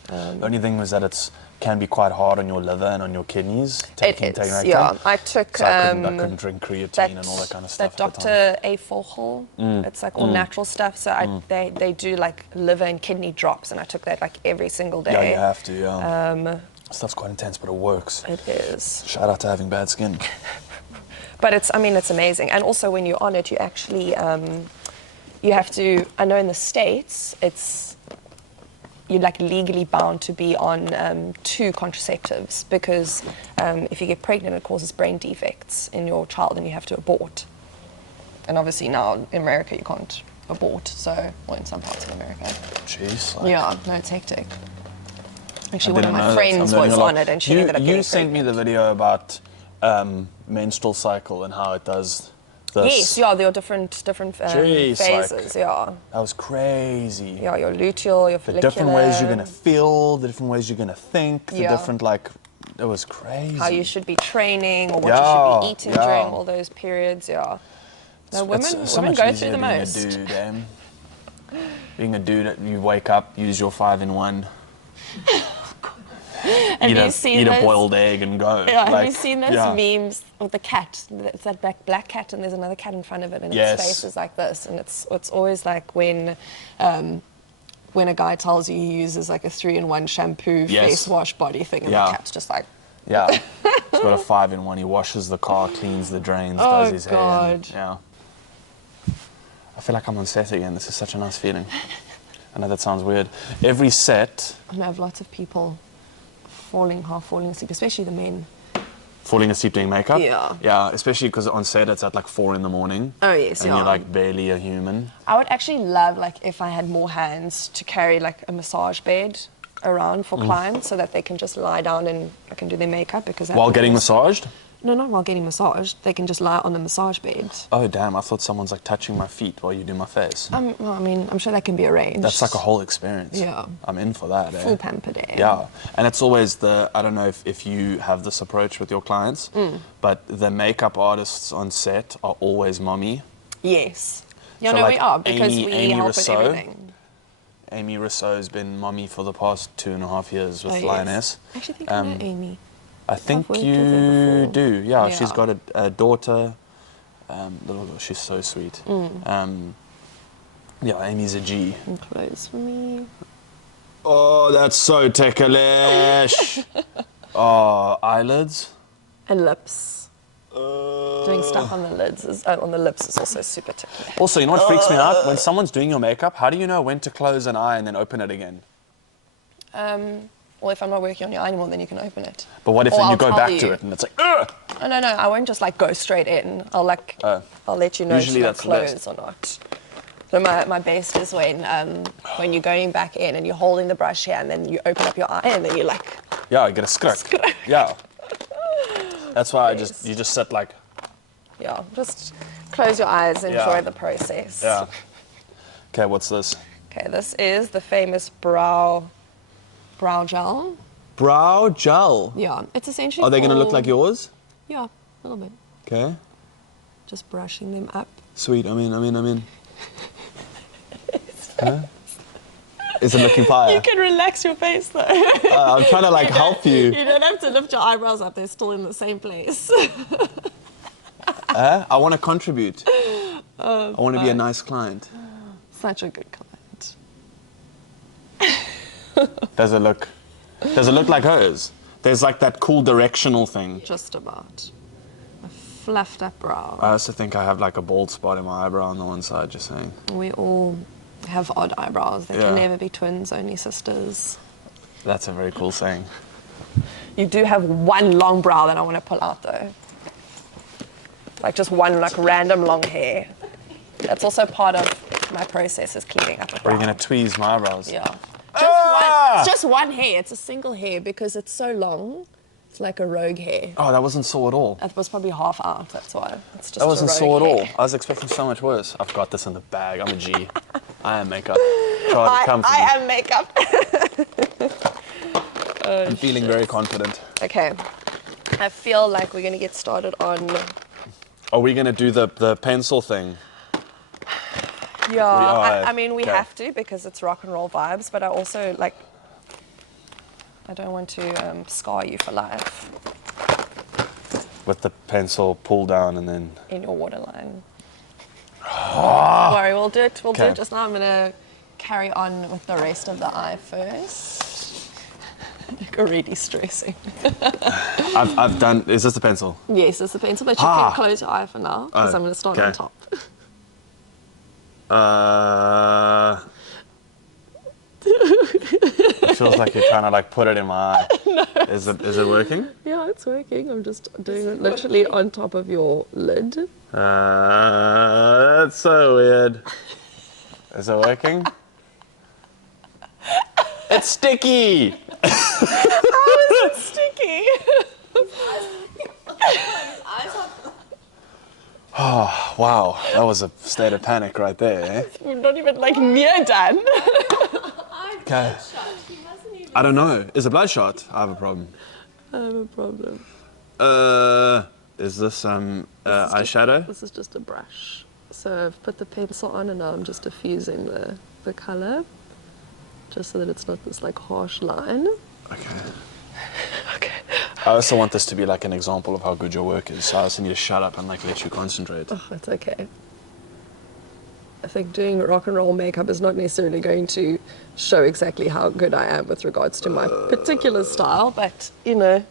The only thing was that it can be quite hard on your liver and on your kidneys. Taking Rakuten. Yeah. I took... So I couldn't drink creatine and all that kind of stuff. That Dr. A. Vogel, it's like all natural stuff. So they do like liver and kidney drops, and I took that like every single day. Yeah, you have to, yeah. Stuff's quite intense, but it works. It is. Shout out to having bad skin. But it's amazing. And also when you're on it, you actually, you have to, I know in the States, you're like legally bound to be on 2 contraceptives because if you get pregnant, it causes brain defects in your child and you have to abort. And obviously now in America, you can't abort, so, well, in some parts of America. Jeez. Yeah, no, it's hectic. Actually, one of my friends was on it and she ended up getting You sent me the video about menstrual cycle and how it does this. Yes, yeah, there are different Jeez, phases, yeah. That was crazy. Yeah, your luteal, your follicular. The different ways you're going to feel, the different ways you're going to think, the different, like, it was crazy. How you should be training or what you should be eating during all those periods, yeah. No, women go through the most. Being a dude, being a dude, you wake up, use your 5-in-1. Eat a boiled egg and go. Yeah, have you seen those memes with the cat? It's that black cat and there's another cat in front of it and its face is like this. And it's always like when a guy tells you he uses like a 3-in-1 shampoo, face wash, body thing, and the cat's just like... Yeah, he's got a 5-in-1. He washes the car, cleans the drains, does his hair. And, yeah. I feel like I'm on set again. This is such a nice feeling. I know that sounds weird. Every set... I have lots of people half falling asleep, especially the men. Falling asleep doing makeup? Yeah. Yeah, especially because on set it's at like 4 in the morning. Oh, yes, and you're like barely a human. I would actually love, like, if I had more hands to carry like a massage bed around for clients so that they can just lie down and I can do their makeup because... While getting massaged? No, not while getting massaged. They can just lie on the massage bed. Oh, damn. I thought someone's like touching my feet while you do my face. Well, I mean, I'm sure that can be arranged. That's like a whole experience. Yeah. I'm in for that, Full pamper day. Yeah. And it's always I don't know if you have this approach with your clients, but the makeup artists on set are always mommy. Yes. Yeah, So no, like we are, because Amy we help Rousseau, with everything. Amy Rousseau's been mommy for the past 2.5 years with Lioness. I actually think I know Amy. I think worked with her you before. do. Yeah, Yeah. she's got a daughter. Little girl, she's so sweet. Yeah, Amy's a G. And close for me. Oh, that's so ticklish. Oh, eyelids. And lips. Doing stuff on the lids, on the lips is also super ticklish. Also, you know what freaks me out? When someone's doing your makeup, how do you know when to close an eye and then open it again? Well, if I'm not working on your eye anymore, then you can open it. But what if Or then you I'll go tell back you. to it and it's like, ugh! Oh, no, I won't just like go straight in. I'll let you know Usually if that's it's the best. closed or not. So my best is when you're going back in and you're holding the brush here and then you open up your eye and then you're like... Yeah, you get a skirk. Yeah. That's why you just sit like... Yeah, just close your eyes, enjoy Yeah. the process. Yeah. Okay, what's this? Okay, this is the famous brow gel. Brow gel. Yeah, it's essentially Are they going to look called- like yours? Yeah, a little bit. Okay. Just brushing them up. Sweet. I'm in. Huh? Is it looking fire? You can relax your face though. I'm trying to like help you. You don't have to lift your eyebrows up, they're still in the same place. I want to contribute. I want to be a nice client. Such a good comment. Does it look like hers? There's like that cool directional thing. Just about. A fluffed up brow. I also think I have like a bald spot in my eyebrow on the one side, just saying. We all have odd eyebrows. They Yeah. can never be twins, only sisters. That's a very cool saying. You do have one long brow that I want to pull out though. Like just one like random long hair. That's also part of my process, is cleaning up a brow. Are you going to tweeze my eyebrows? Yeah. It's just one hair. It's a single hair because it's so long. It's like a rogue hair. Oh, that wasn't sore at all. It was probably half out, that's why. It's just That wasn't a rogue sore at all. hair. I was expecting so much worse. I've got this in the bag. I'm a G. I am makeup. Charlie, come for me. I am makeup. I'm feeling very confident. Okay. I feel like we're going to get started on... Are we going to do the pencil thing? Yeah, are, I mean, we okay. have to because it's rock and roll vibes, but I also, like, I don't want to scar you for life With the pencil pull down and then... in your waterline. Don't worry, we'll do it. We'll do Okay. it just now. I'm going to carry on with the rest of the eye first. Like already stressing. I've done... Is this the pencil? Yes, it's the pencil, but you can close your eye for now because I'm going to start on okay. top. It feels like you're trying to like put it in my eye. No. Is it working? Yeah, it's working. I'm just doing it literally on top of your lid. That's so weird. Is it working? It's sticky! It's sticky. Oh, wow. That was a state of panic right there, eh? We're not even like near done. Okay. I don't know. Is it bloodshot? I have a problem. I have a problem. Is this eyeshadow? This is just a brush. So I've put the pencil on and now I'm just diffusing the colour. Just so that it's not this like harsh line. Okay. Okay. I also want this to be like an example of how good your work is. So I also need to shut up and like let you concentrate. Oh, it's okay. I think doing rock and roll makeup is not necessarily going to show exactly how good I am with regards to my particular style, but, you know,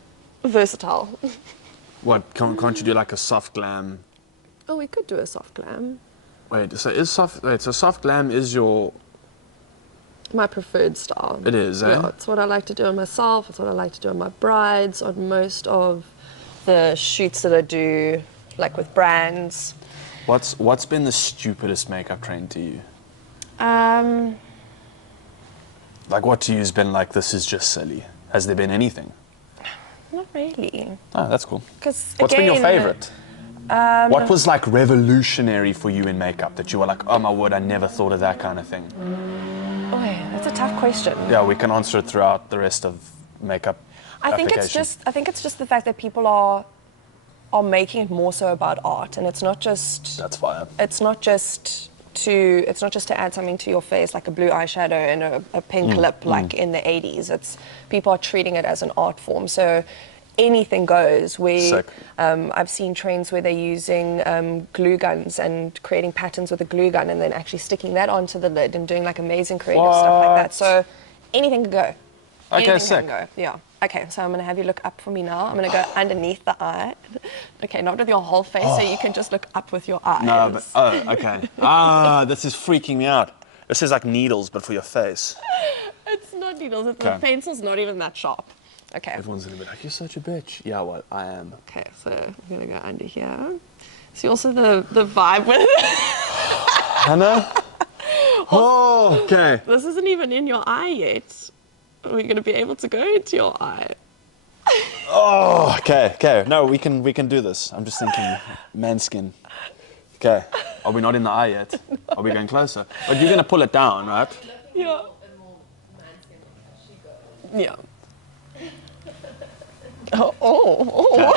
versatile. What, can't you do like a soft glam? Oh, we could do a soft glam. Wait, so soft glam is your... My preferred style. It is, eh? Yeah, it's what I like to do on myself, it's what I like to do on my brides, on most of the shoots that I do, like with brands. What's been the stupidest makeup trend to you? Like what to you has been like, this is just silly? Has there been anything? Not really. Oh, that's cool. Because What's been your favorite? What was like revolutionary for you in makeup that you were like, oh my word, I never thought of that kind of thing? Oh, that's a tough question. Yeah, we can answer it throughout the rest of makeup. I think it's just the fact that people are making it more so about art, and it's not just. That's fire. It's not just to add something to your face like a blue eyeshadow and a pink lip like in the 80s. It's people are treating it as an art form. So anything goes. I've seen trends where they're using glue guns and creating patterns with a glue gun and then actually sticking that onto the lid and doing like amazing creative stuff like that. So anything can go. Okay, sick. Can go. Yeah. Okay, so I'm going to have you look up for me now. I'm going to go underneath the eye. Okay, not with your whole face, so you can just look up with your eyes. No, but, okay. This is freaking me out. This is like needles, but for your face. It's not needles, the pencil's not even that sharp. Okay. Everyone's going to be like, you're such a bitch. Yeah, well, I am. Okay, so I'm going to go under here. See also the vibe with Hannah? Oh, okay. This isn't even in your eye yet. Are we going to be able to go into your eye? Oh, okay. No, we can do this. I'm just thinking man skin. Okay. Are we not in the eye yet? No. Are we going closer? But you're going to pull it down, right? Yeah. Yeah. Oh.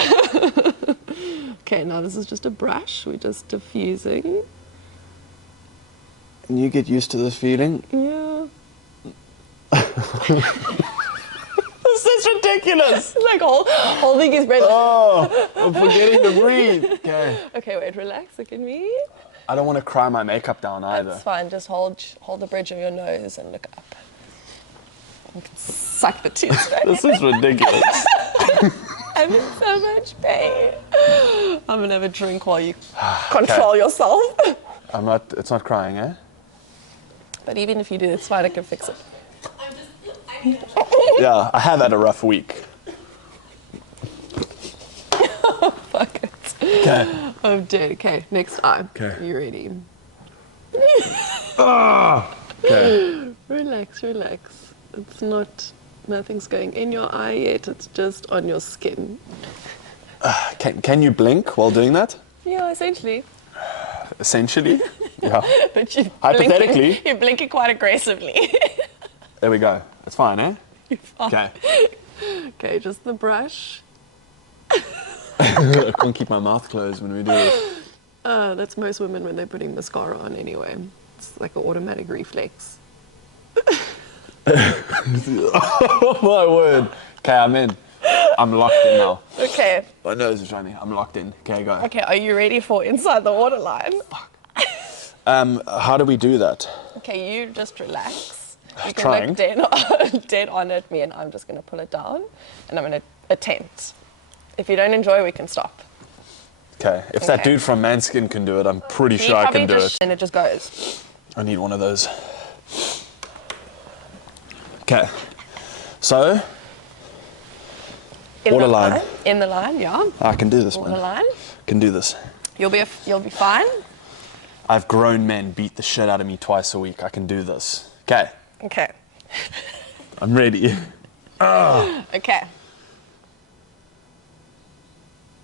Okay, now this is just a brush. We're just diffusing. And you get used to this feeling? Yeah. This is ridiculous. Like holding his breath. Oh, I'm forgetting to breathe. Okay. Okay, wait, relax. Look at me. I don't want to cry my makeup down either. That's fine. Just hold the bridge of your nose and look up. You can suck the tears back. This is ridiculous. I'm in so much pain. I'm gonna have a drink while you control yourself. It's not crying, eh? But even if you do, it's fine. I can fix it. Yeah, I have had a rough week. Oh, fuck it. Okay. I'm dead. Okay, next eye. Okay. You ready? Okay. Relax. It's nothing's going in your eye yet. It's just on your skin. Can you blink while doing that? Yeah, essentially. Essentially? Yeah. But Hypothetically. You're blinking quite aggressively. There we go. It's fine, eh? You're fine. Okay. Okay, just the brush. I can't keep my mouth closed when we do this. That's most women when they're putting mascara on anyway. It's like an automatic reflex. Oh my word. Okay, I'm in. I'm locked in now. Okay. My nose is running. I'm locked in. Okay, go. Okay, are you ready for inside the waterline? How do we do that? Okay, you just relax. You can Trying. look dead on at me and I'm just going to pull it down and I'm going to attempt. If you don't enjoy, we can stop. Okay, if that dude from Manskin can do it, I'm pretty sure I can do it. And it just goes. I need one of those. Okay, so waterline. In the line, yeah. I can do this, man. Waterline. Can do this. You'll be fine. I've grown men beat the shit out of me twice a week. I can do this. Okay. Okay. I'm ready. Okay.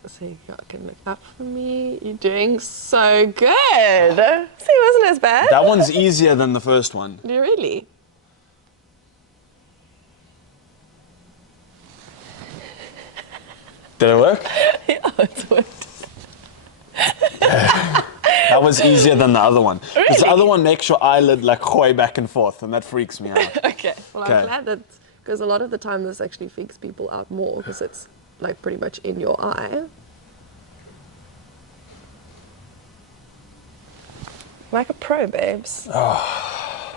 So you can look up for me. You're doing so good. See, wasn't as bad. That one's easier than the first one. Do you really? Did it work? Yeah, it's worked. That was easier than the other one. Really? Because the other one makes your eyelid like way back and forth, and that freaks me out. Okay. Well, I'm glad that, because a lot of the time this actually freaks people out more because it's like pretty much in your eye. Like a pro, babes. Oh,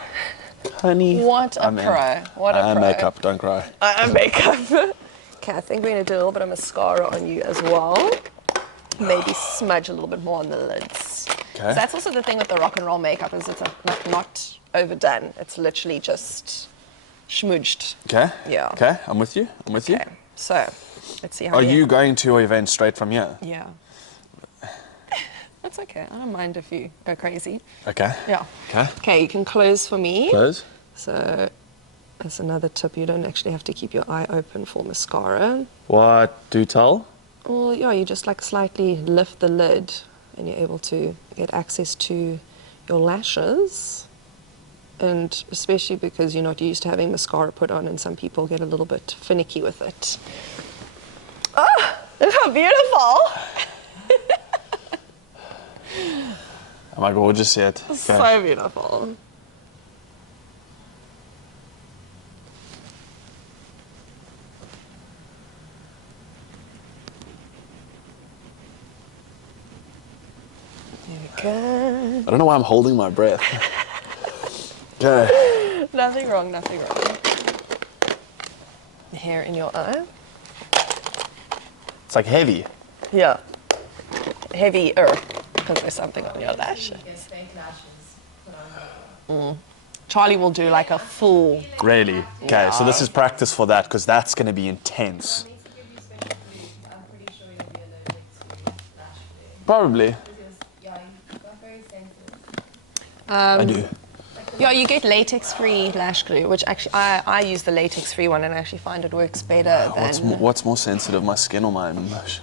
honey. What a pro. What a pro. I am makeup, don't cry. I am makeup. Okay, I think we're going to do a little bit of mascara on you as well. Maybe smudge a little bit more on the lids. Okay. So that's also the thing with the rock and roll makeup is it's like not overdone. It's literally just schmooged. Okay. Yeah. Okay, I'm with you. Okay, so let's see how. Are you going to your event straight from here? Yeah. That's okay. I don't mind if you go crazy. Okay. Yeah. Okay. Okay, you can close for me. Close. So as another tip, you don't actually have to keep your eye open for mascara. What? Do tell? Well, yeah, you just like slightly lift the lid and you're able to get access to your lashes. And especially because you're not used to having mascara put on, and some people get a little bit finicky with it. Oh, look how beautiful! Am I gorgeous yet? Okay. So beautiful. There we go. I don't know why I'm holding my breath. Okay. Nothing wrong, nothing wrong. Hair in your eye. It's like heavy. Yeah. Heavier, because there's something on your lashes. Charlie will do like a full... Really? Okay, so this is practice for that, because that's going to be intense. Probably. I do. Yeah, you get latex-free lash glue, which actually I use the latex-free one and I actually find it works better than... What's more sensitive, my skin or my emotions?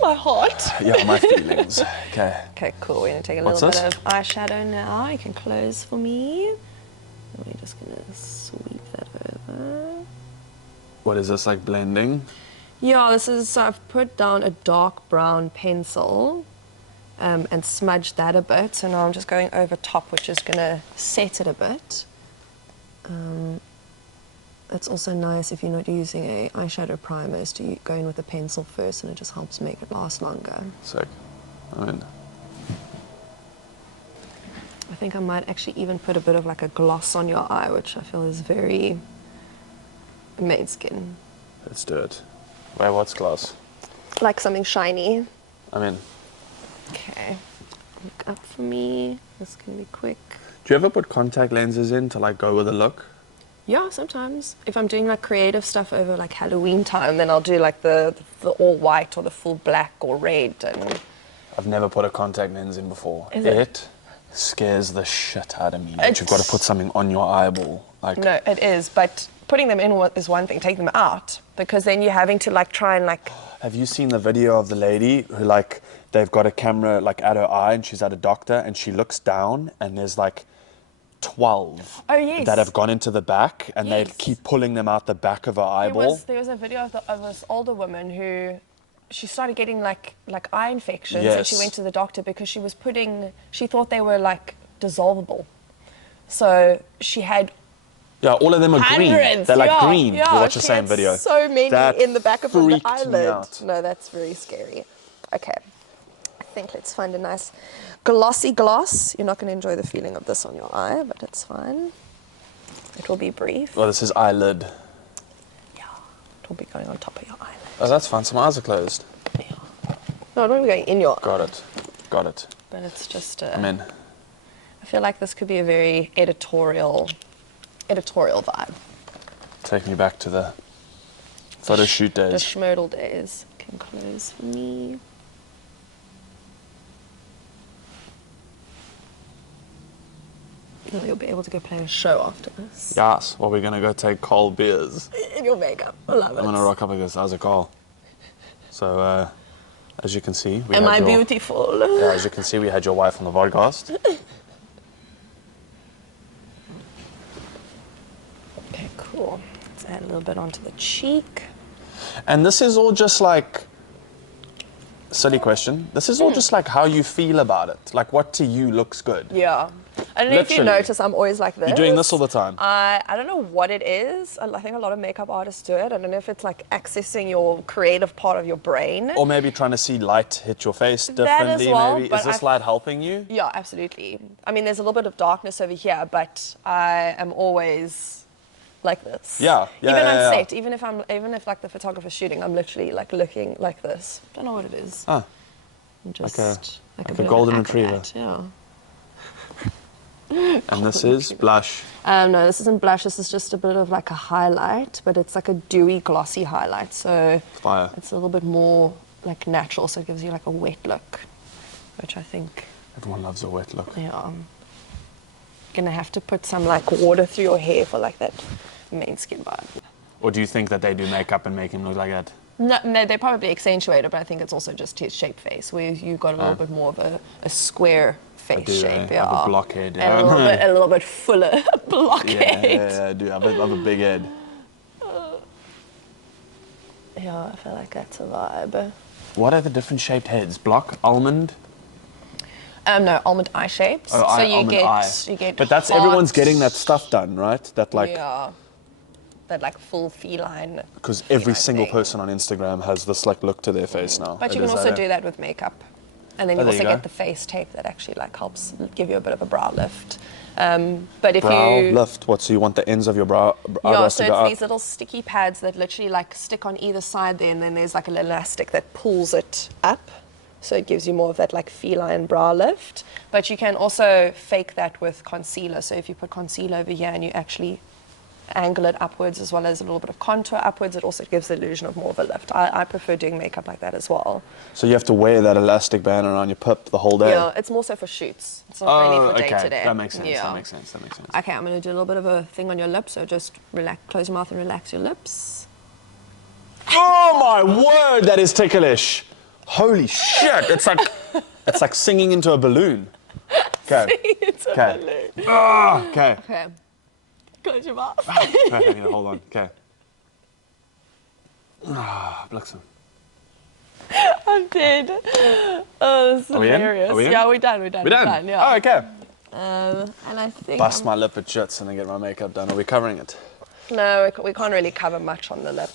My heart. Yeah, my feelings. Okay. Okay, cool. We're going to take a What's little this? bit of eyeshadow now. You can close for me. And we're just going to sweep that over. What is this, like blending? Yeah, this is, so I've put down a dark brown pencil and smudged that a bit. So now I'm just going over top, which is going to set it a bit. It's also nice if you're not using a eyeshadow primer is to go in with a pencil first, and it just helps make it last longer. Sick. I mean, I think I might actually even put a bit of like a gloss on your eye, which I feel is very maid skin. let's do it. Wait, what's gloss? Like something shiny. I mean, Okay, look up for me. This can be quick. do you ever put contact lenses in to like go with a look? Yeah, sometimes. If I'm doing like creative stuff over like Halloween time, then I'll do like the all white or the full black or red. And I've never put a contact lens in before. Is it scares the shit out of me that you've got to put something on your eyeball. Like, no, it is. But putting them in is one thing. Taking them out, because then you're having to like try and like. have you seen the video of the lady who like they've got a camera like at her eye and she's at a doctor and she looks down and there's like 12 that have gone into the back and they keep pulling them out the back of her eyeball? There was a video of this older woman who she started getting like eye infections, Yes. and she went to the doctor because she thought they were like dissolvable. So she had Yeah, all of them are green. hundreds. They're like green. Yeah, You watch the she same had video. So many That in the back of the freaked me eyelid. out. No, that's very scary. Okay, I think let's find a nice glossy gloss. You're not going to enjoy the feeling of this on your eye, but it's fine. It will be brief. Oh, this is eyelid. Yeah, it will be going on top of your eyelid. Oh, that's fine. So my eyes are closed. Yeah. No, it won't be going in your eye. Got it. Got it. But it's just I'm in. I feel like this could be a very editorial vibe. Take me back to the photo shoot The days. schmodel days. Can close for me. You'll be able to go play a show after this. Yes. Well, we're going to go take cold beers. In your makeup. I love it. I'm going to rock up against Isaac Cole. So, as you can see, we Am had I your, beautiful? Yeah, as you can see, we had your wife on the podcast. Okay, cool. Let's add a little bit onto the cheek. And this is all just like, silly question. This is all just like how you feel about it. Like what to you looks good. Yeah. I don't know if you Literally. notice, I'm always like this. You're doing this all the time. I don't know what it is. I think a lot of makeup artists do it. I don't know if it's like accessing your creative part of your brain. Or maybe trying to see light hit your face That differently, as well, maybe. but Is this I- light helping you? Yeah, absolutely. I mean, there's a little bit of darkness over here, but I am always like this. Yeah, yeah, Even yeah, on yeah. set, even if like the photographer's shooting, I'm literally like looking like this. Don't know what it is. Ah, I'm just like a bit of golden an retriever. acrobat, Yeah. and this is blush. No, this isn't blush. This is just a bit of like a highlight, but it's like a dewy, glossy highlight. So Fire. it's a little bit more like natural. So it gives you like a wet look, which I think, Everyone loves a wet look. yeah, gonna have to put some like water through your hair for like that main skin vibe. Or do you think that they do makeup and make him look like that? No, they probably accentuate it, but I think it's also just his shape face, where you've got a little bit more of a square face shape. Yeah, like a blockhead. And a little bit fuller blockhead. Yeah, I do. I have a big head. Yeah, I feel like that's a vibe. What are the different shaped heads? Block, almond? No, almond eye shapes. Oh, so you get. But that's heart, everyone's getting that stuff done, right? That like. Yeah. That like full feline. Because every single thing. person on Instagram has this like look to their face now. But you can also do that with makeup, and then you there also you get go. the face tape that actually like helps give you a bit of a brow lift. But if brow you lift, what? So you want the ends of your yeah, eyebrows so to go it's up? these little sticky pads that literally like stick on either side there, and then there's like an elastic that pulls it up. So it gives you more of that like feline brow lift. But you can also fake that with concealer. So if you put concealer over here and you actually angle it upwards as well as a little bit of contour upwards, it also gives the illusion of more of a lift. I prefer doing makeup like that as well. So you have to wear that elastic band around your pip the whole day? Yeah, it's more so for shoots. It's not really for day to day. That makes sense, Yeah. that makes sense. Okay, I'm going to do a little bit of a thing on your lips, so just relax, close your mouth and relax your lips. Oh my word, that is ticklish. Holy shit, it's like singing into a balloon. Okay. It's a balloon. Okay. Okay. Close your mouth. Okay, hold on. Okay. Bliksem. I'm dead. Oh, this is Are we in? hilarious. Are we in? Yeah, we're done. We're done. Yeah. Oh, okay. And I think Bust my lip at shits and then get my makeup done. Are we covering it? no, we can't really cover much on the lip.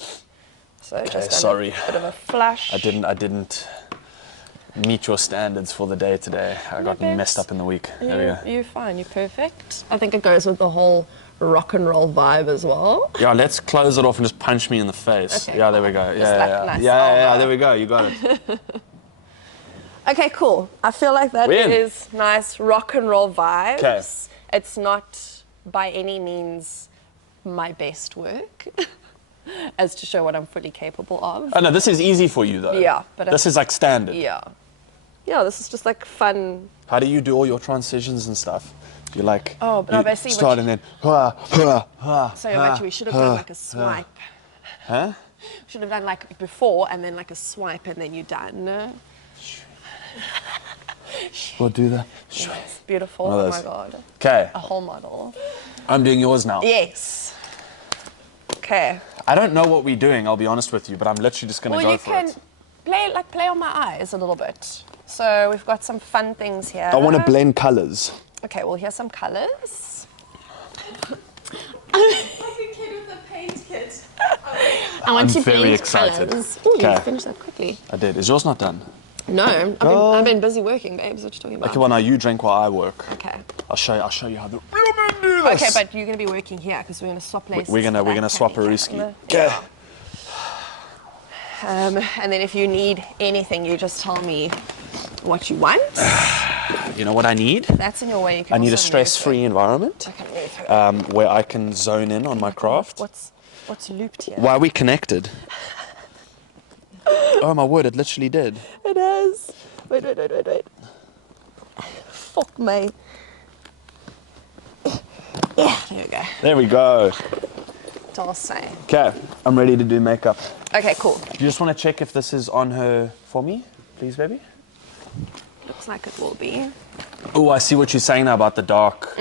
So just sorry. a bit of a flush. I didn't meet your standards for the day today. I got babes. messed up in the week. There we go. You're fine. You're perfect. I think it goes with the whole rock and roll vibe as well. Yeah, let's close it off and just punch me in the face. Okay, yeah, there we go. Just Yeah, like yeah, nice yeah, there we go. You got it. Okay, cool. I feel like that We're in. is nice rock and roll vibes. 'Kay. It's not by any means my best work, as to show what I'm fully capable of. Oh no, this is easy for you though. Yeah, but this is like standard. Yeah. Yeah, this is just like fun. How do you do all your transitions and stuff? You like Oh, but no, you basically what start you- and then So imagine we should have done like a swipe. Huh? Should have done like before and then like a swipe and then you're done. We'll do that. It's beautiful. One of Oh my those. god. Okay, A whole model. I'm doing yours now. Yes. Okay. I don't know what we're doing, I'll be honest with you, but I'm literally just gonna Well, go you for can it. play on my eyes a little bit. So we've got some fun things here. I want to blend colours. Okay, well here's some colours. Like a kid with a paint kit. I want I'm to very blend excited. colours. Ooh, Okay. you finished that quickly. I did. Is yours not done? No, I've been busy working, babes. What you talking about? Okay, well now you drink while I work. Okay. I'll show you how the real men do this. Okay, but you're gonna be working here because we're gonna swap places. we're gonna for that swap a candy risky. camera. Okay. And then if you need anything, you just tell me what you want. You know what I need? That's in your way. You can I need a also move stress-free environment it. Okay, move it. where I can zone in on my craft. What's looped here? Why are we connected? Oh my word, it literally did. It is. Wait. Fuck me. Yeah, there we go. There we go. It's all the same. Okay, I'm ready to do makeup. Okay, cool. Do you just want to check if this is on her for me, please, baby? Looks like it will be. Oh, I see what you're saying now about the dark.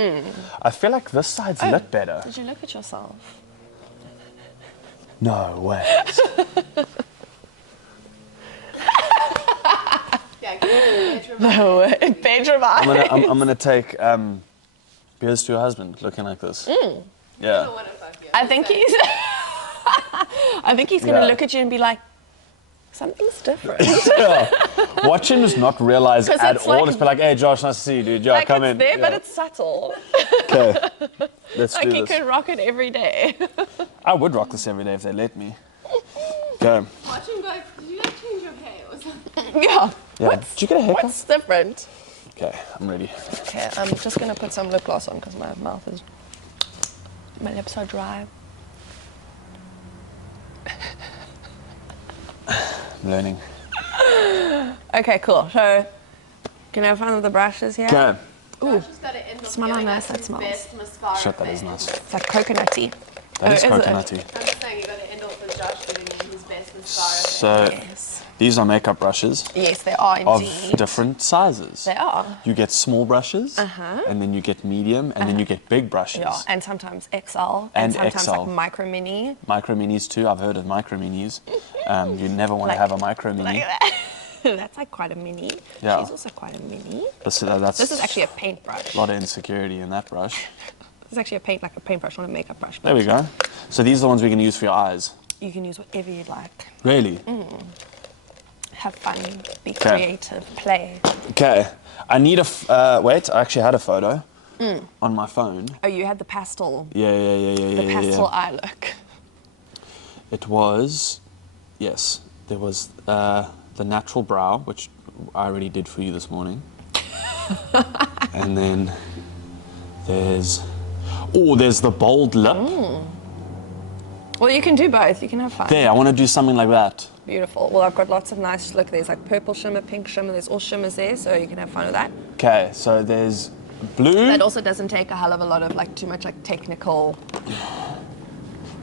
I feel like this side's lit better. Did you look at yourself? No way. Yeah, give me a bedroom. No way. Bedroom eye. I'm gonna take beers to your husband looking like this. Yeah. What if I feel I think he's. I think he's gonna Yeah. look at you and be like, something's different. Watch him just not realize 'Cause at it's all. like- Just be like, hey Josh, nice to see you, dude. Yeah, like come it's in. there, Yeah. but it's subtle. Okay. Let's Like do you this. could rock it every day. I would rock this every day if they let me. Okay. Watch him go, did you like change your hair or something? Yeah. Yeah. Did you get a haircut? What's different? Okay, I'm ready. Okay, I'm just gonna put some lip gloss on because my mouth is. My lips are dry. I'm learning. Okay, cool. So, can I have fun with the brushes here? Okay. Josh has got to end off Smell how giving nice us that his smells. best mascara. Shit, that is nice. It's like coconutty. That is is it? coconutty. I'm just saying you got to end off with Josh giving you his best mascara. So Yes. these are makeup brushes Yes, they are of indeed. different sizes. They are. You get small brushes, and then you get medium, and then you get big brushes. Yeah, and sometimes XL, And sometimes XL. like micro mini. Micro minis too. I've heard of micro minis. You never want to Like- have a micro mini. Like that. That's like quite a mini. Yeah. She's also quite a mini. That's This is actually a paintbrush. a lot of insecurity in that brush. This is actually a paintbrush, not a makeup brush. There we go. So these are the ones we can use for your eyes. You can use whatever you'd like. Really? Have fun, be creative, play. Okay. I need wait, I actually had a photo on my phone. Oh, you had the pastel, Yeah. the pastel eye look. It was, yes, there was the natural brow, which I already did for you this morning. And then there's the bold lip. Well, you can do both. You can have fun. There, I want to do something like that. Beautiful. Well, I've got lots of nice, look, there's like purple shimmer, pink shimmer, there's all shimmers there, so you can have fun with that. Okay, so there's blue. That also doesn't take a hell of a lot of like too much like technical,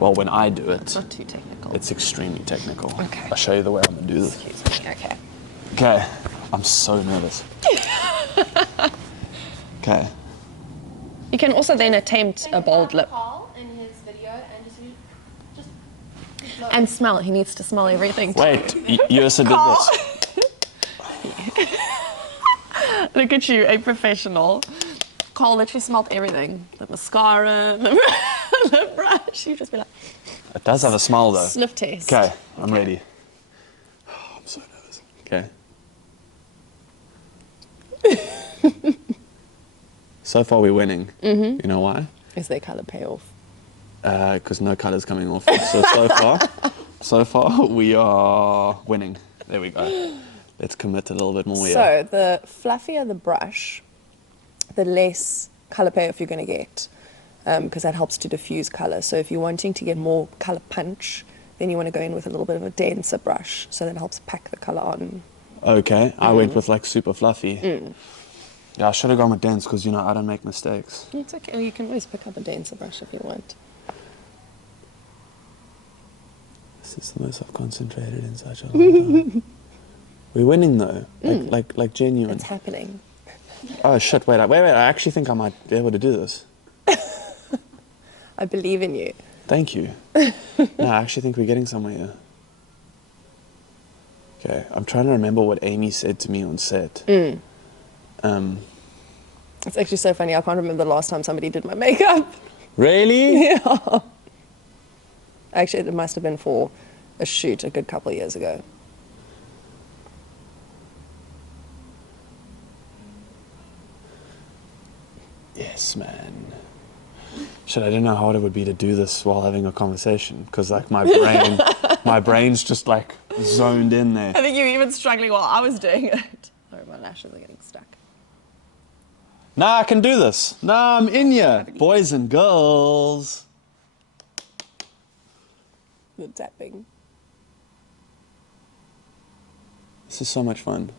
Well, when I do it, not too technical. it's extremely technical. Okay. I'll show you the way I'm going to do this. Excuse me, okay. Okay, I'm so nervous. Okay. You can also then attempt a bold lip. Carl in his video and just And smell. He needs to smell everything. Wait, you also did this. Look at you, a professional. Carl literally smelled everything. The mascara, the brush. You just be like, It does have a smell though. sniff test. Okay, I'm ready. Oh, I'm so nervous. Okay. So far we're winning. You know why? Is their colour payoff? Because no colour's coming off. So far we are winning. There we go. Let's commit a little bit more here. So the fluffier the brush, the less colour payoff you're going to get, because that helps to diffuse colour. So if you're wanting to get more colour punch, then you want to go in with a little bit of a denser brush, so that helps pack the colour on. Okay, I went with like super fluffy. Yeah, I should have gone with dense because, you know, I don't make mistakes. It's okay, you can always pick up a denser brush if you want. This is the most I've concentrated in such a long time. We're winning though, like genuine. It's happening. Oh shit! Wait! I actually think I might be able to do this. I believe in you. Thank you. No, I actually think we're getting somewhere here. Okay, I'm trying to remember what Amy said to me on set. It's actually so funny. I can't remember the last time somebody did my makeup. Really? Yeah. Actually, it must have been for a shoot a good couple of years ago. Yes, man. Shit, I didn't know how hard it would be to do this while having a conversation because, like, my brain's just like zoned in there. I think you were even struggling while I was doing it. Sorry, my lashes are getting stuck. Nah, I can do this. Nah, I'm in here, boys and girls. The tapping. This is so much fun.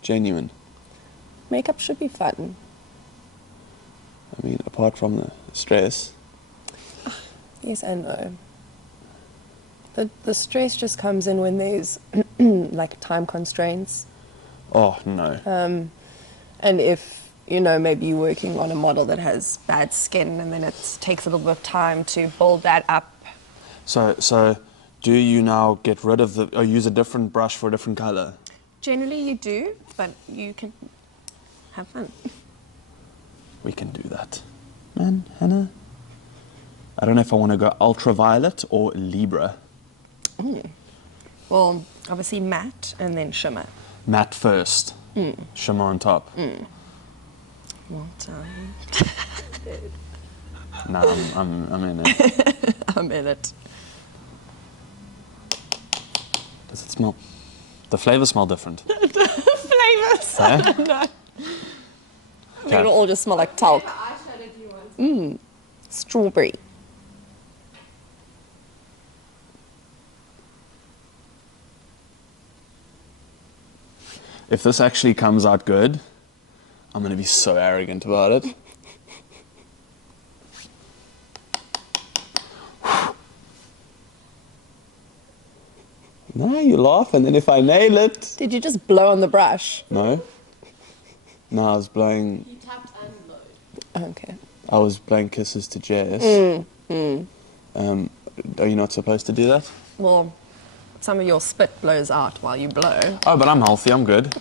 Genuine. Makeup should be fun. I mean, apart from the stress. Yes and no. The stress just comes in when there's like time constraints. Oh, no. And if, you know, maybe you're working on a model that has bad skin and then it takes a little bit of time to build that up. So do you now get rid of or use a different brush for a different color? Generally you do, but you can have fun. We can do that. Man, Hannah. I don't know if I want to go ultraviolet or Libra. Well, obviously matte and then shimmer. Matte first. Shimmer on top. Well done. Nah, I'm in it. I'm in it. Does it smell? The flavors smell different. Flavors. Huh? No. I think Okay. it'll all just smell like talc. What eyeshadow do you want? Strawberry. If this actually comes out good, I'm going to be so arrogant about it. No, you laugh, and then if I nail it... Did you just blow on the brush? No. No, I was blowing... You tapped and blowed. Okay. I was blowing kisses to Jess. Are you not supposed to do that? Well, some of your spit blows out while you blow. Oh, but I'm healthy, I'm good.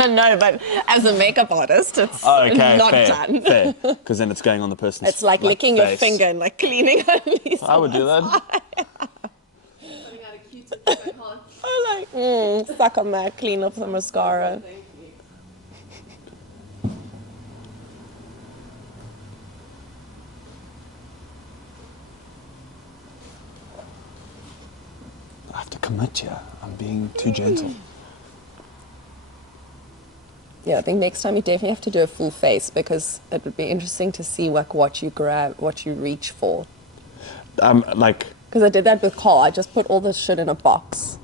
No, but as a makeup artist, it's Okay, not fair, done. fair. Because then it's going on the person's It's like licking your face. finger and like cleaning underneath. I would do that. Putting out a Q-tip with my hand. I'm like, suck on that, clean up some mascara. Thank you. I have to commit here. I'm being too gentle. Yeah, I think next time you definitely have to do a full face because it would be interesting to see like what you grab, what you reach for. Like... Because I did that with Carl. I just put all this shit in a box.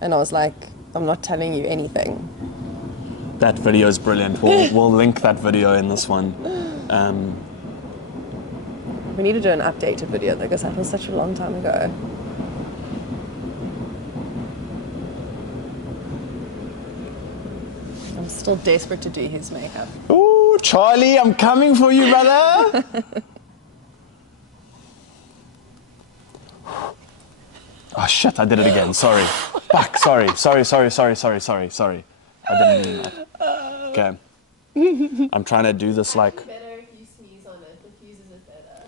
And I was like, I'm not telling you anything. That video is brilliant. We'll link that video in this one. We need to do an updated video because that was such a long time ago. I'm still desperate to do his makeup. Ooh, Charlie, I'm coming for you, brother. Oh shit, I did it again. Sorry. Fuck, sorry. I didn't mean that. Okay. I'm trying to do this like... Better if you sneeze on it. Diffuses it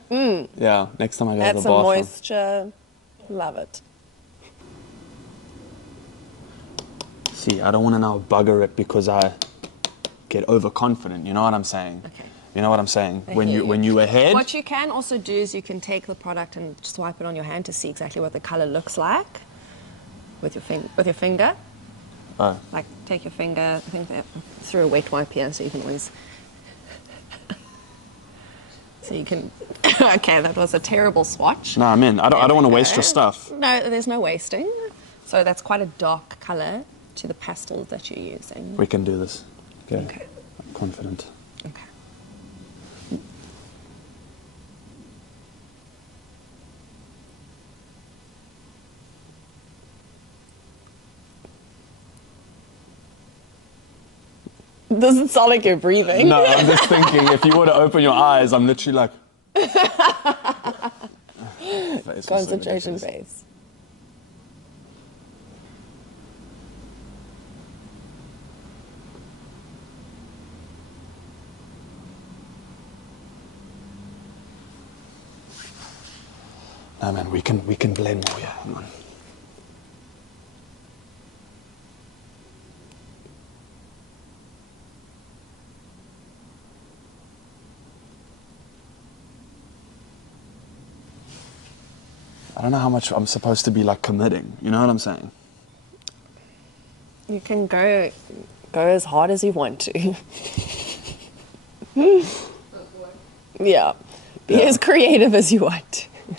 better. Yeah, next time I go Add to the some bathroom. moisture. Love it. See, I don't want to now bugger it because I get overconfident. You know what I'm saying? Okay. You know what I'm saying? I When hear you ahead. What you can also do is you can take the product and swipe it on your hand to see exactly what the color looks like with your finger. Oh. Like take your finger, I think that through a wet wipe here, so you can always. So you can. Okay, that was a terrible swatch. No, I'm in. I don't want to There we waste go. your stuff. No, there's no wasting. So that's quite a dark color to the pastels that you're using. We can do this. Okay. Okay. I'm confident. Okay. Doesn't sound like you're breathing. No, I'm just thinking if you were to open your eyes, I'm literally like. Concentration base. No man, we can blend more. Yeah, hang on. I don't know how much I'm supposed to be like committing. You know what I'm saying? You can go as hard as you want to. Yeah. Be as creative as you want. We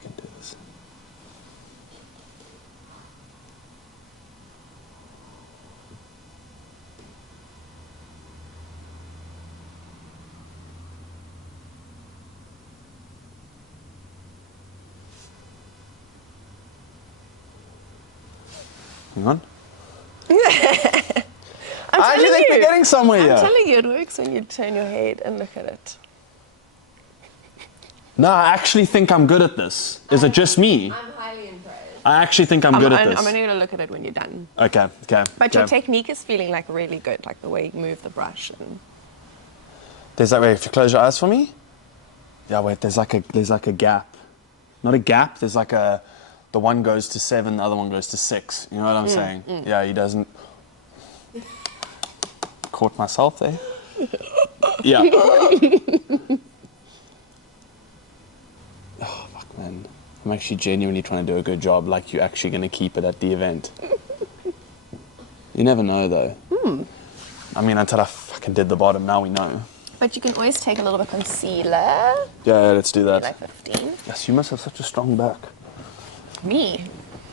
can do this. Hang on. I actually think we're getting somewhere here. I'm telling you, it works when you turn your head and look at it. No, I actually think I'm good at this. Is it just me? I'm highly impressed. I actually think I'm good at this. I'm only going to look at it when you're done. Okay. But your technique is feeling like really good, like the way you move the brush. And There's that way. If you close your eyes for me. Yeah, wait. There's like a gap. Not a gap. There's like a. The one goes to 7, the other one goes to 6. You know what I'm saying? Yeah, he doesn't. Caught myself there. Yeah. Oh fuck, man. I'm actually genuinely trying to do a good job. Like you're actually going to keep it at the event. You never know, though. I mean, until I fucking did the bottom, now we know. But you can always take a little bit of concealer. Yeah, let's do that. Like 15. Yes, you must have such a strong back. Me?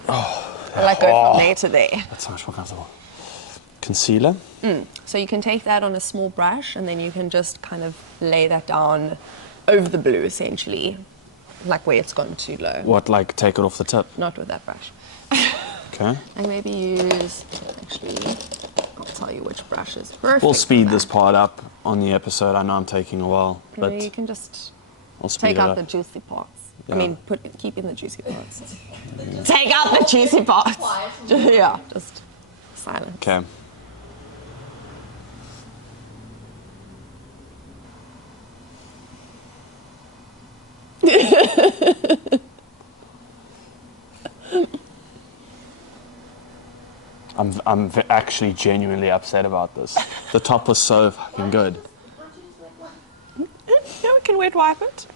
Oh. I like go from there to there. That's so much more comfortable. Concealer. So you can take that on a small brush and then you can just kind of lay that down over the blue essentially, like where it's gone too low. What, like take it off the tip? Not with that brush. Okay. And maybe use, actually, I'll tell you which brush is perfect. We'll speed this part up on the episode. I know I'm taking a while, but you can just I'll speed take it out up. the juicy parts. Yeah. I mean, keep in the juicy parts. Take out the juicy parts. Yeah, just silence. Okay. I'm actually genuinely upset about this. The top was so fucking good. Yeah, we can wet wipe it.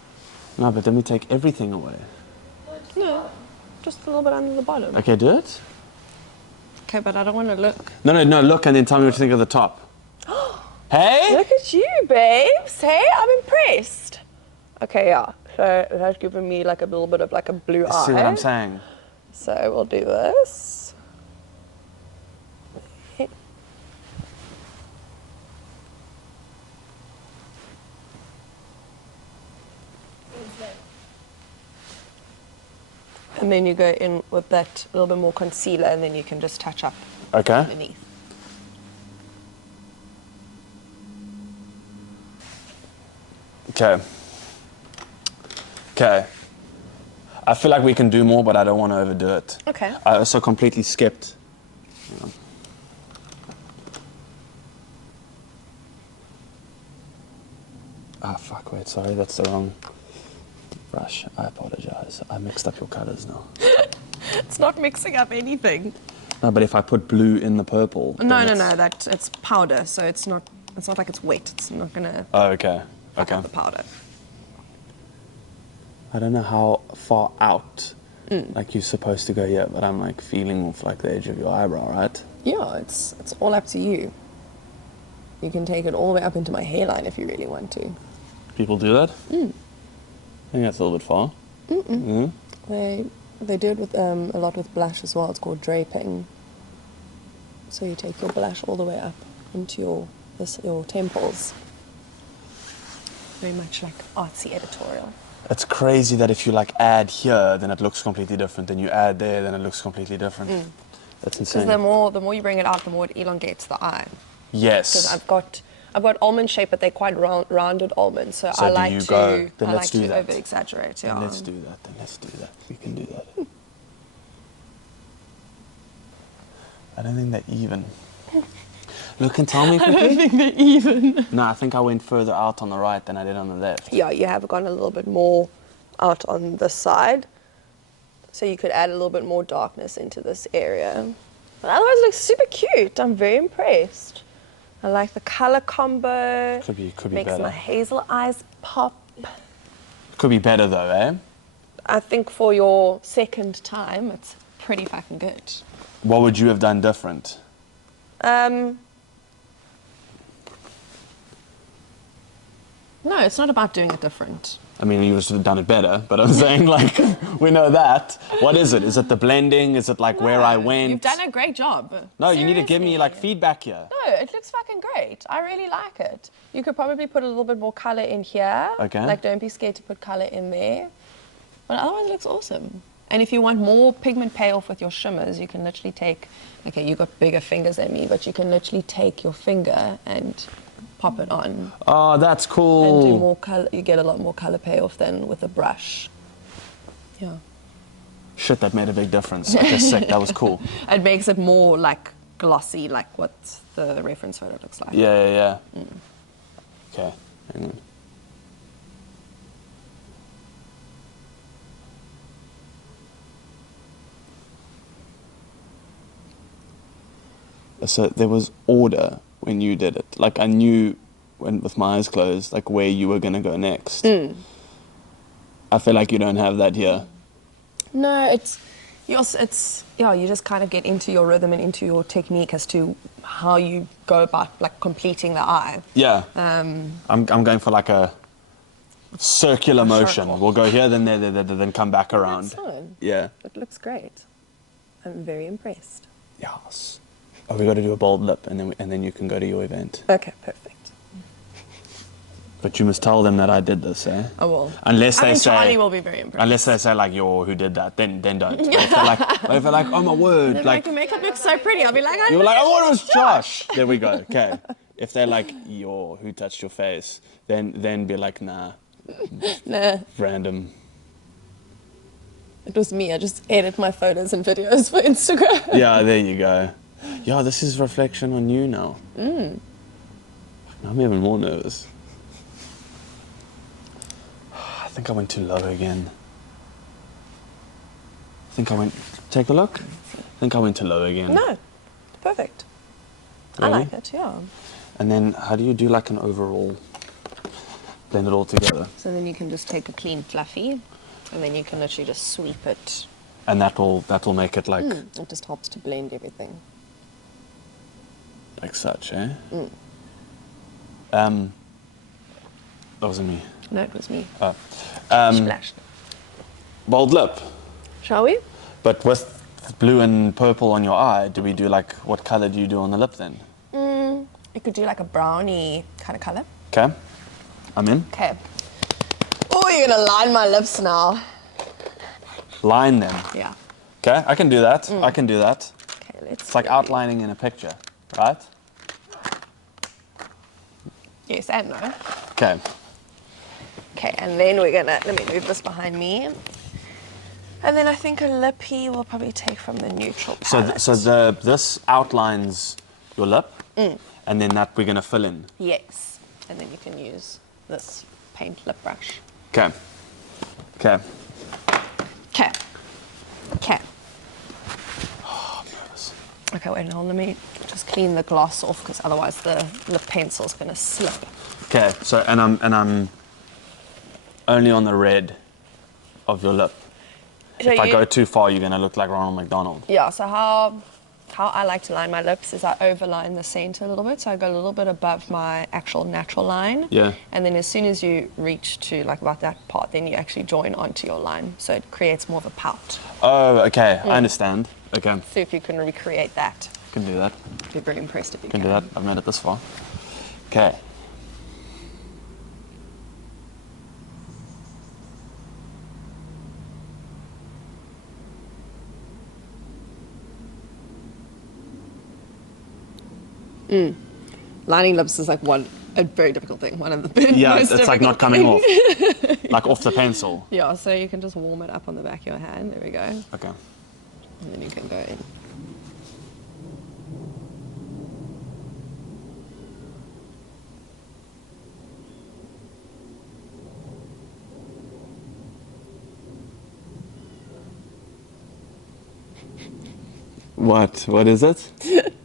No, but then we take everything away. No, just a little bit under the bottom. Okay, do it. Okay, but I don't want to look. No, look and then tell me what you think of the top. Hey? Look at you, babes. Hey, I'm impressed. Okay, yeah. So it has given me like a little bit of like a blue eye. See what I'm saying? So we'll do this. And then you go in with that little bit more concealer and then you can just touch up Okay. underneath. Okay. Okay. I feel like we can do more, but I don't want to overdo it. Okay. I also completely skipped. Ah, fuck, wait, sorry, that's the wrong brush. I apologize. I mixed up your colors now. It's not mixing up anything. No, but if I put blue in the purple... No, then it's- that it's powder, so it's not like it's wet. It's not gonna Oh, okay. Okay. the powder. I don't know how far out, like you're supposed to go yet, but I'm like feeling off like the edge of your eyebrow, right? Yeah, it's all up to you. You can take it all the way up into my hairline if you really want to. People do that? I think that's a little bit far. They do it with a lot with blush as well. It's called draping. So you take your blush all the way up into your temples. Very much like artsy editorial. It's crazy that if you like add here, then it looks completely different. Then you add there, then it looks completely different. That's insane. Because the more you bring it out, the more it elongates the eye. Yes. Because I've got almond shape, but they're quite rounded almonds. So So I do like you to go, then I let's like do to that. over exaggerate. Then Yeah. let's do that. Then let's do that. We can do that. I don't think they're even. Look and tell me quickly. I don't think they're even. No, I think I went further out on the right than I did on the left. Yeah, you have gone a little bit more out on this side. So you could add a little bit more darkness into this area. But otherwise it looks super cute. I'm very impressed. I like the color combo. Could be Makes better. my hazel eyes pop. Could be better though, eh? I think for your second time, it's pretty fucking good. What would you have done different? No, it's not about doing it different. I mean, you would have done it better, but I'm saying, like, we know that. What is it? Is it the blending? Is it, like, where I went? You've done a great job. No, you need to give me, Seriously. like, feedback here. No, it looks fucking great. I really like it. You could probably put a little bit more color in here. Okay. Like, don't be scared to put color in there. But otherwise, it looks awesome. And if you want more pigment payoff with your shimmers, you can literally take, okay, you've got bigger fingers than me, but you can literally take your finger and pop it on. Oh, that's And do cool. more color. You get a lot more color payoff than with a brush. Yeah. Shit, that made a big difference. Okay, sick. That was cool. It makes it more like glossy, like what the reference photo looks like. Yeah. Okay, hang on. So there was order when you did it. Like I knew when with my eyes closed, like where you were gonna go next. I feel like you don't have that here. No, you just kind of get into your rhythm and into your technique as to how you go about like completing the eye. Yeah. I'm going for like a circular motion. circle. We'll go here, then there, then come back around. That's fine. Yeah. It looks great. I'm very impressed. Yes. Oh, we got to do a bold lip, and then you can go to your event. Okay, perfect. But you must tell them that I did this, eh? I will. Unless they say, Charlie will be very impressed. Unless they say like, "Yo, who did that?" Then don't. But if they're like, "Oh my word!" Like, your makeup looks so pretty. I'll be like, you're like, "Oh, it was Josh." There we go. Okay. If they're like, "Yo, who touched your face?" Then be like, "Nah, nah, random." it was me. I just edit my photos and videos for Instagram. Yeah, there you go. Yeah, this is reflection on you now. I'm even more nervous. I think I went too low again. Take a look. I think I went too low again. No, perfect. Really? I like it, yeah. And then how do you do like an overall, blend it all together? So then you can just take a clean fluffy, and then you can literally just sweep it. And that'll make it like It just helps to blend everything. like such, eh? That wasn't me. No, it was me. Oh. Splashed. Bold lip. Shall we? But with blue and purple on your eye, do we do like, what color do you do on the lip then? You could do like a brownie kind of color. Okay, I'm in. Okay. Oh, you're gonna line my lips now. Line them. Yeah. Okay, I can do that. I can do that. Okay, let's. It's like outlining in a picture, right? Yes and no. Okay. Okay, and then we're gonna, let me move this behind me. And then I think a lippy we'll probably take from the neutral palette. So this outlines your lip, and then that we're gonna fill in. Yes, and then you can use this paint lip brush. Okay. Okay. Okay. Okay. Oh, I'm nervous. Okay, wait, now let me just clean the gloss off because otherwise the lip pencil's gonna slip. Okay. So and I'm only on the red of your lip. So If I go too far, you're gonna look like Ronald McDonald. Yeah, so how I like to line my lips is I overline the center a little bit, so I go a little bit above my actual natural line. Yeah. And then as soon as you reach to like about that part, then you actually join onto your line, so it creates more of a pout. Oh, okay. I understand. Okay. So if you can recreate that, Can do that. I'd be very impressed if you Can do that. I've made it this far. Okay. Lining lips is like a very difficult thing. One of the Yeah, most it's like not difficult coming off. things. Like off the pencil. Yeah, so you can just warm it up on the back of your hand. There we go. Okay. And then you can go in. What? What is it?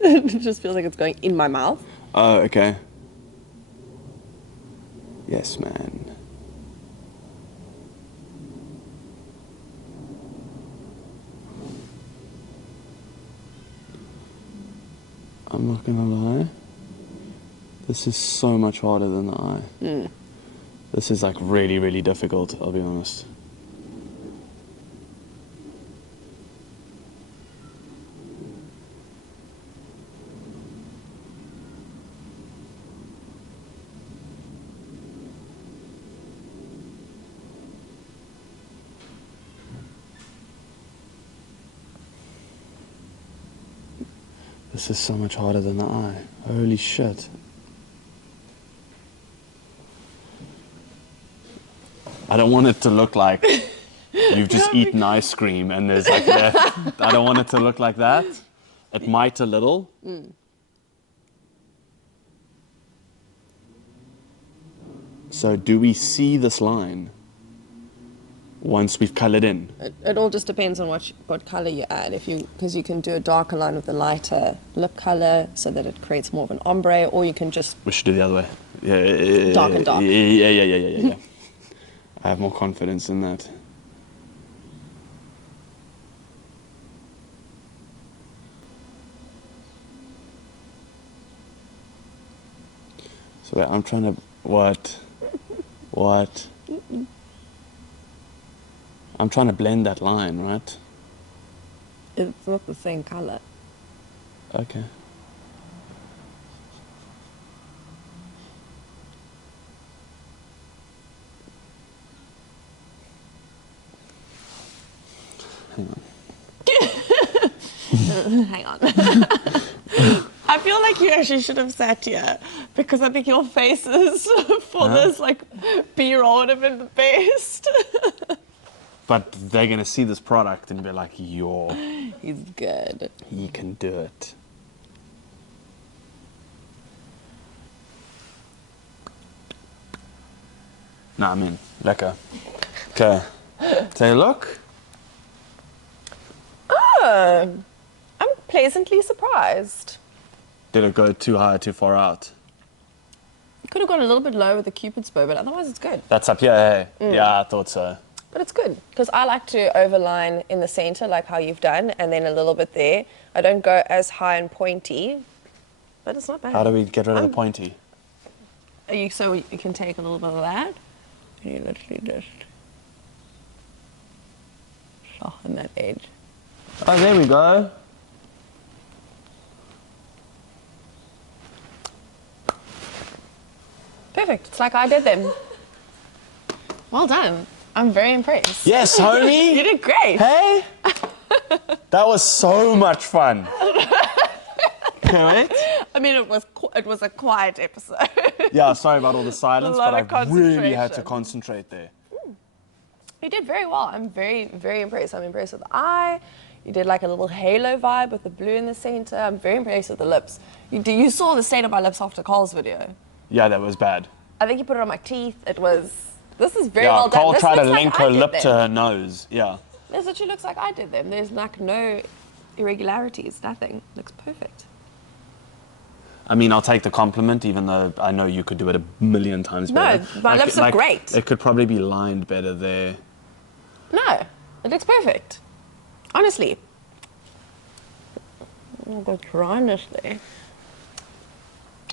It just feels like it's going in my mouth. Oh, okay. Yes, man. I'm not gonna lie. This is so much harder than the eye. This is like really, really difficult, I'll be honest. This is so much harder than the eye. Holy shit. I don't want it to look like you've just eaten ice cream and there's like that. I don't want it to look like that. It might a little. So do we see this line once we've coloured in? It all just depends on what color you add. Because you can do a darker line with a lighter lip color so that it creates more of an ombre, or you can just We should do the other way. Yeah. Dark and dark. Yeah. I have more confidence in that. So wait, I'm trying to what? I'm trying to blend that line, right? it's not the same color. Okay. Hang on. I feel like you actually should have sat here because I think your faces for this like B-roll would have been the best. But they're gonna see this product and be like, "Yo, he's good. He can do it." Nah, I mean, lekker. Okay, take a look. Oh, I'm pleasantly surprised. Did it go too high, too far out? It could have gone a little bit low with the Cupid's bow, but otherwise it's good. That's up here, hey? Yeah, I thought so. But it's good, because I like to overline in the center, like how you've done, and then a little bit there. I don't go as high and pointy, but it's not bad. How do we get rid of the pointy? So you can take a little bit of that, and you literally just soften that edge. Oh, there we go. Perfect. It's like I did them. Well done. I'm very impressed. Yes, homie. You did great. Hey? That was so much fun. Okay, wait. I mean, it was a quiet episode. Yeah, sorry about all the silence, but I really concentration. had to concentrate there. You did very well. I'm very, very impressed. I'm impressed with the eye. You did like a little halo vibe with the blue in the center. I'm very impressed with the lips. You saw the state of my lips after Carl's video. Yeah, that was bad. I think you put it on my teeth. This is very Yeah, well done. Carl This tried to looks link like I her did lip them. to her nose. Yeah. This literally looks like I did them. There's like no irregularities, nothing. Looks perfect. I mean, I'll take the compliment, even though I know you could do it a million times better. No, my lips look great. It could probably be lined better there. No, it looks perfect. Honestly. I've got dryness there.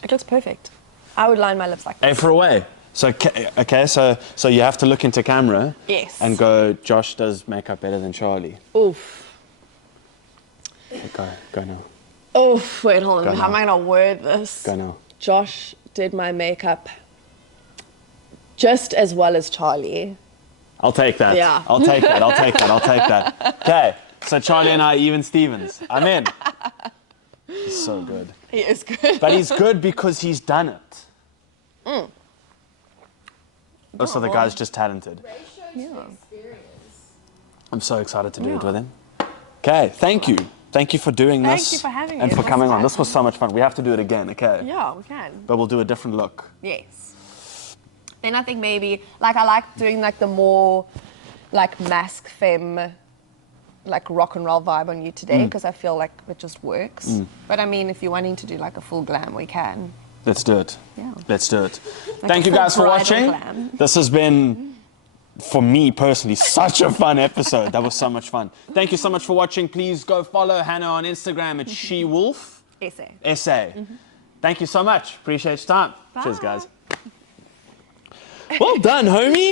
It looks perfect. I would line my lips like Hey, this. for away. So, okay, so you have to look into camera. Yes. And go, Josh does makeup better than Charlie. Oof. Okay, go now. Oof, wait, hold Go on. How now. am I going to word this? Go now. Josh did my makeup just as well as Charlie. I'll take that. Yeah. I'll take that. I'll take that. I'll take that. Okay, so Charlie and I, even Stevens. I'm in. He's so good. He is good. But he's good because he's done it. Oh, so the guy's just talented. I'm so excited to do it with him. Okay, thank you. Thank you for doing this. Thank you for having me. And It for was coming on. fun. This was so much fun. We have to do it again, okay? Yeah, we can. But we'll do a different look. Yes. Then I think maybe, like I like doing like the more like mask femme, like rock and roll vibe on you today because I feel like it just works. But I mean, if you're wanting to do like a full glam, we can. Let's do it. Yeah. Let's do it. Like Thank a you guys full for bridal watching. glam. This has been, for me personally, such a fun episode. That was so much fun. Thank you so much for watching. Please go follow Hannah on Instagram at Shewolf. SA. Thank you so much. Appreciate your time. Cheers, guys. Well done, homie.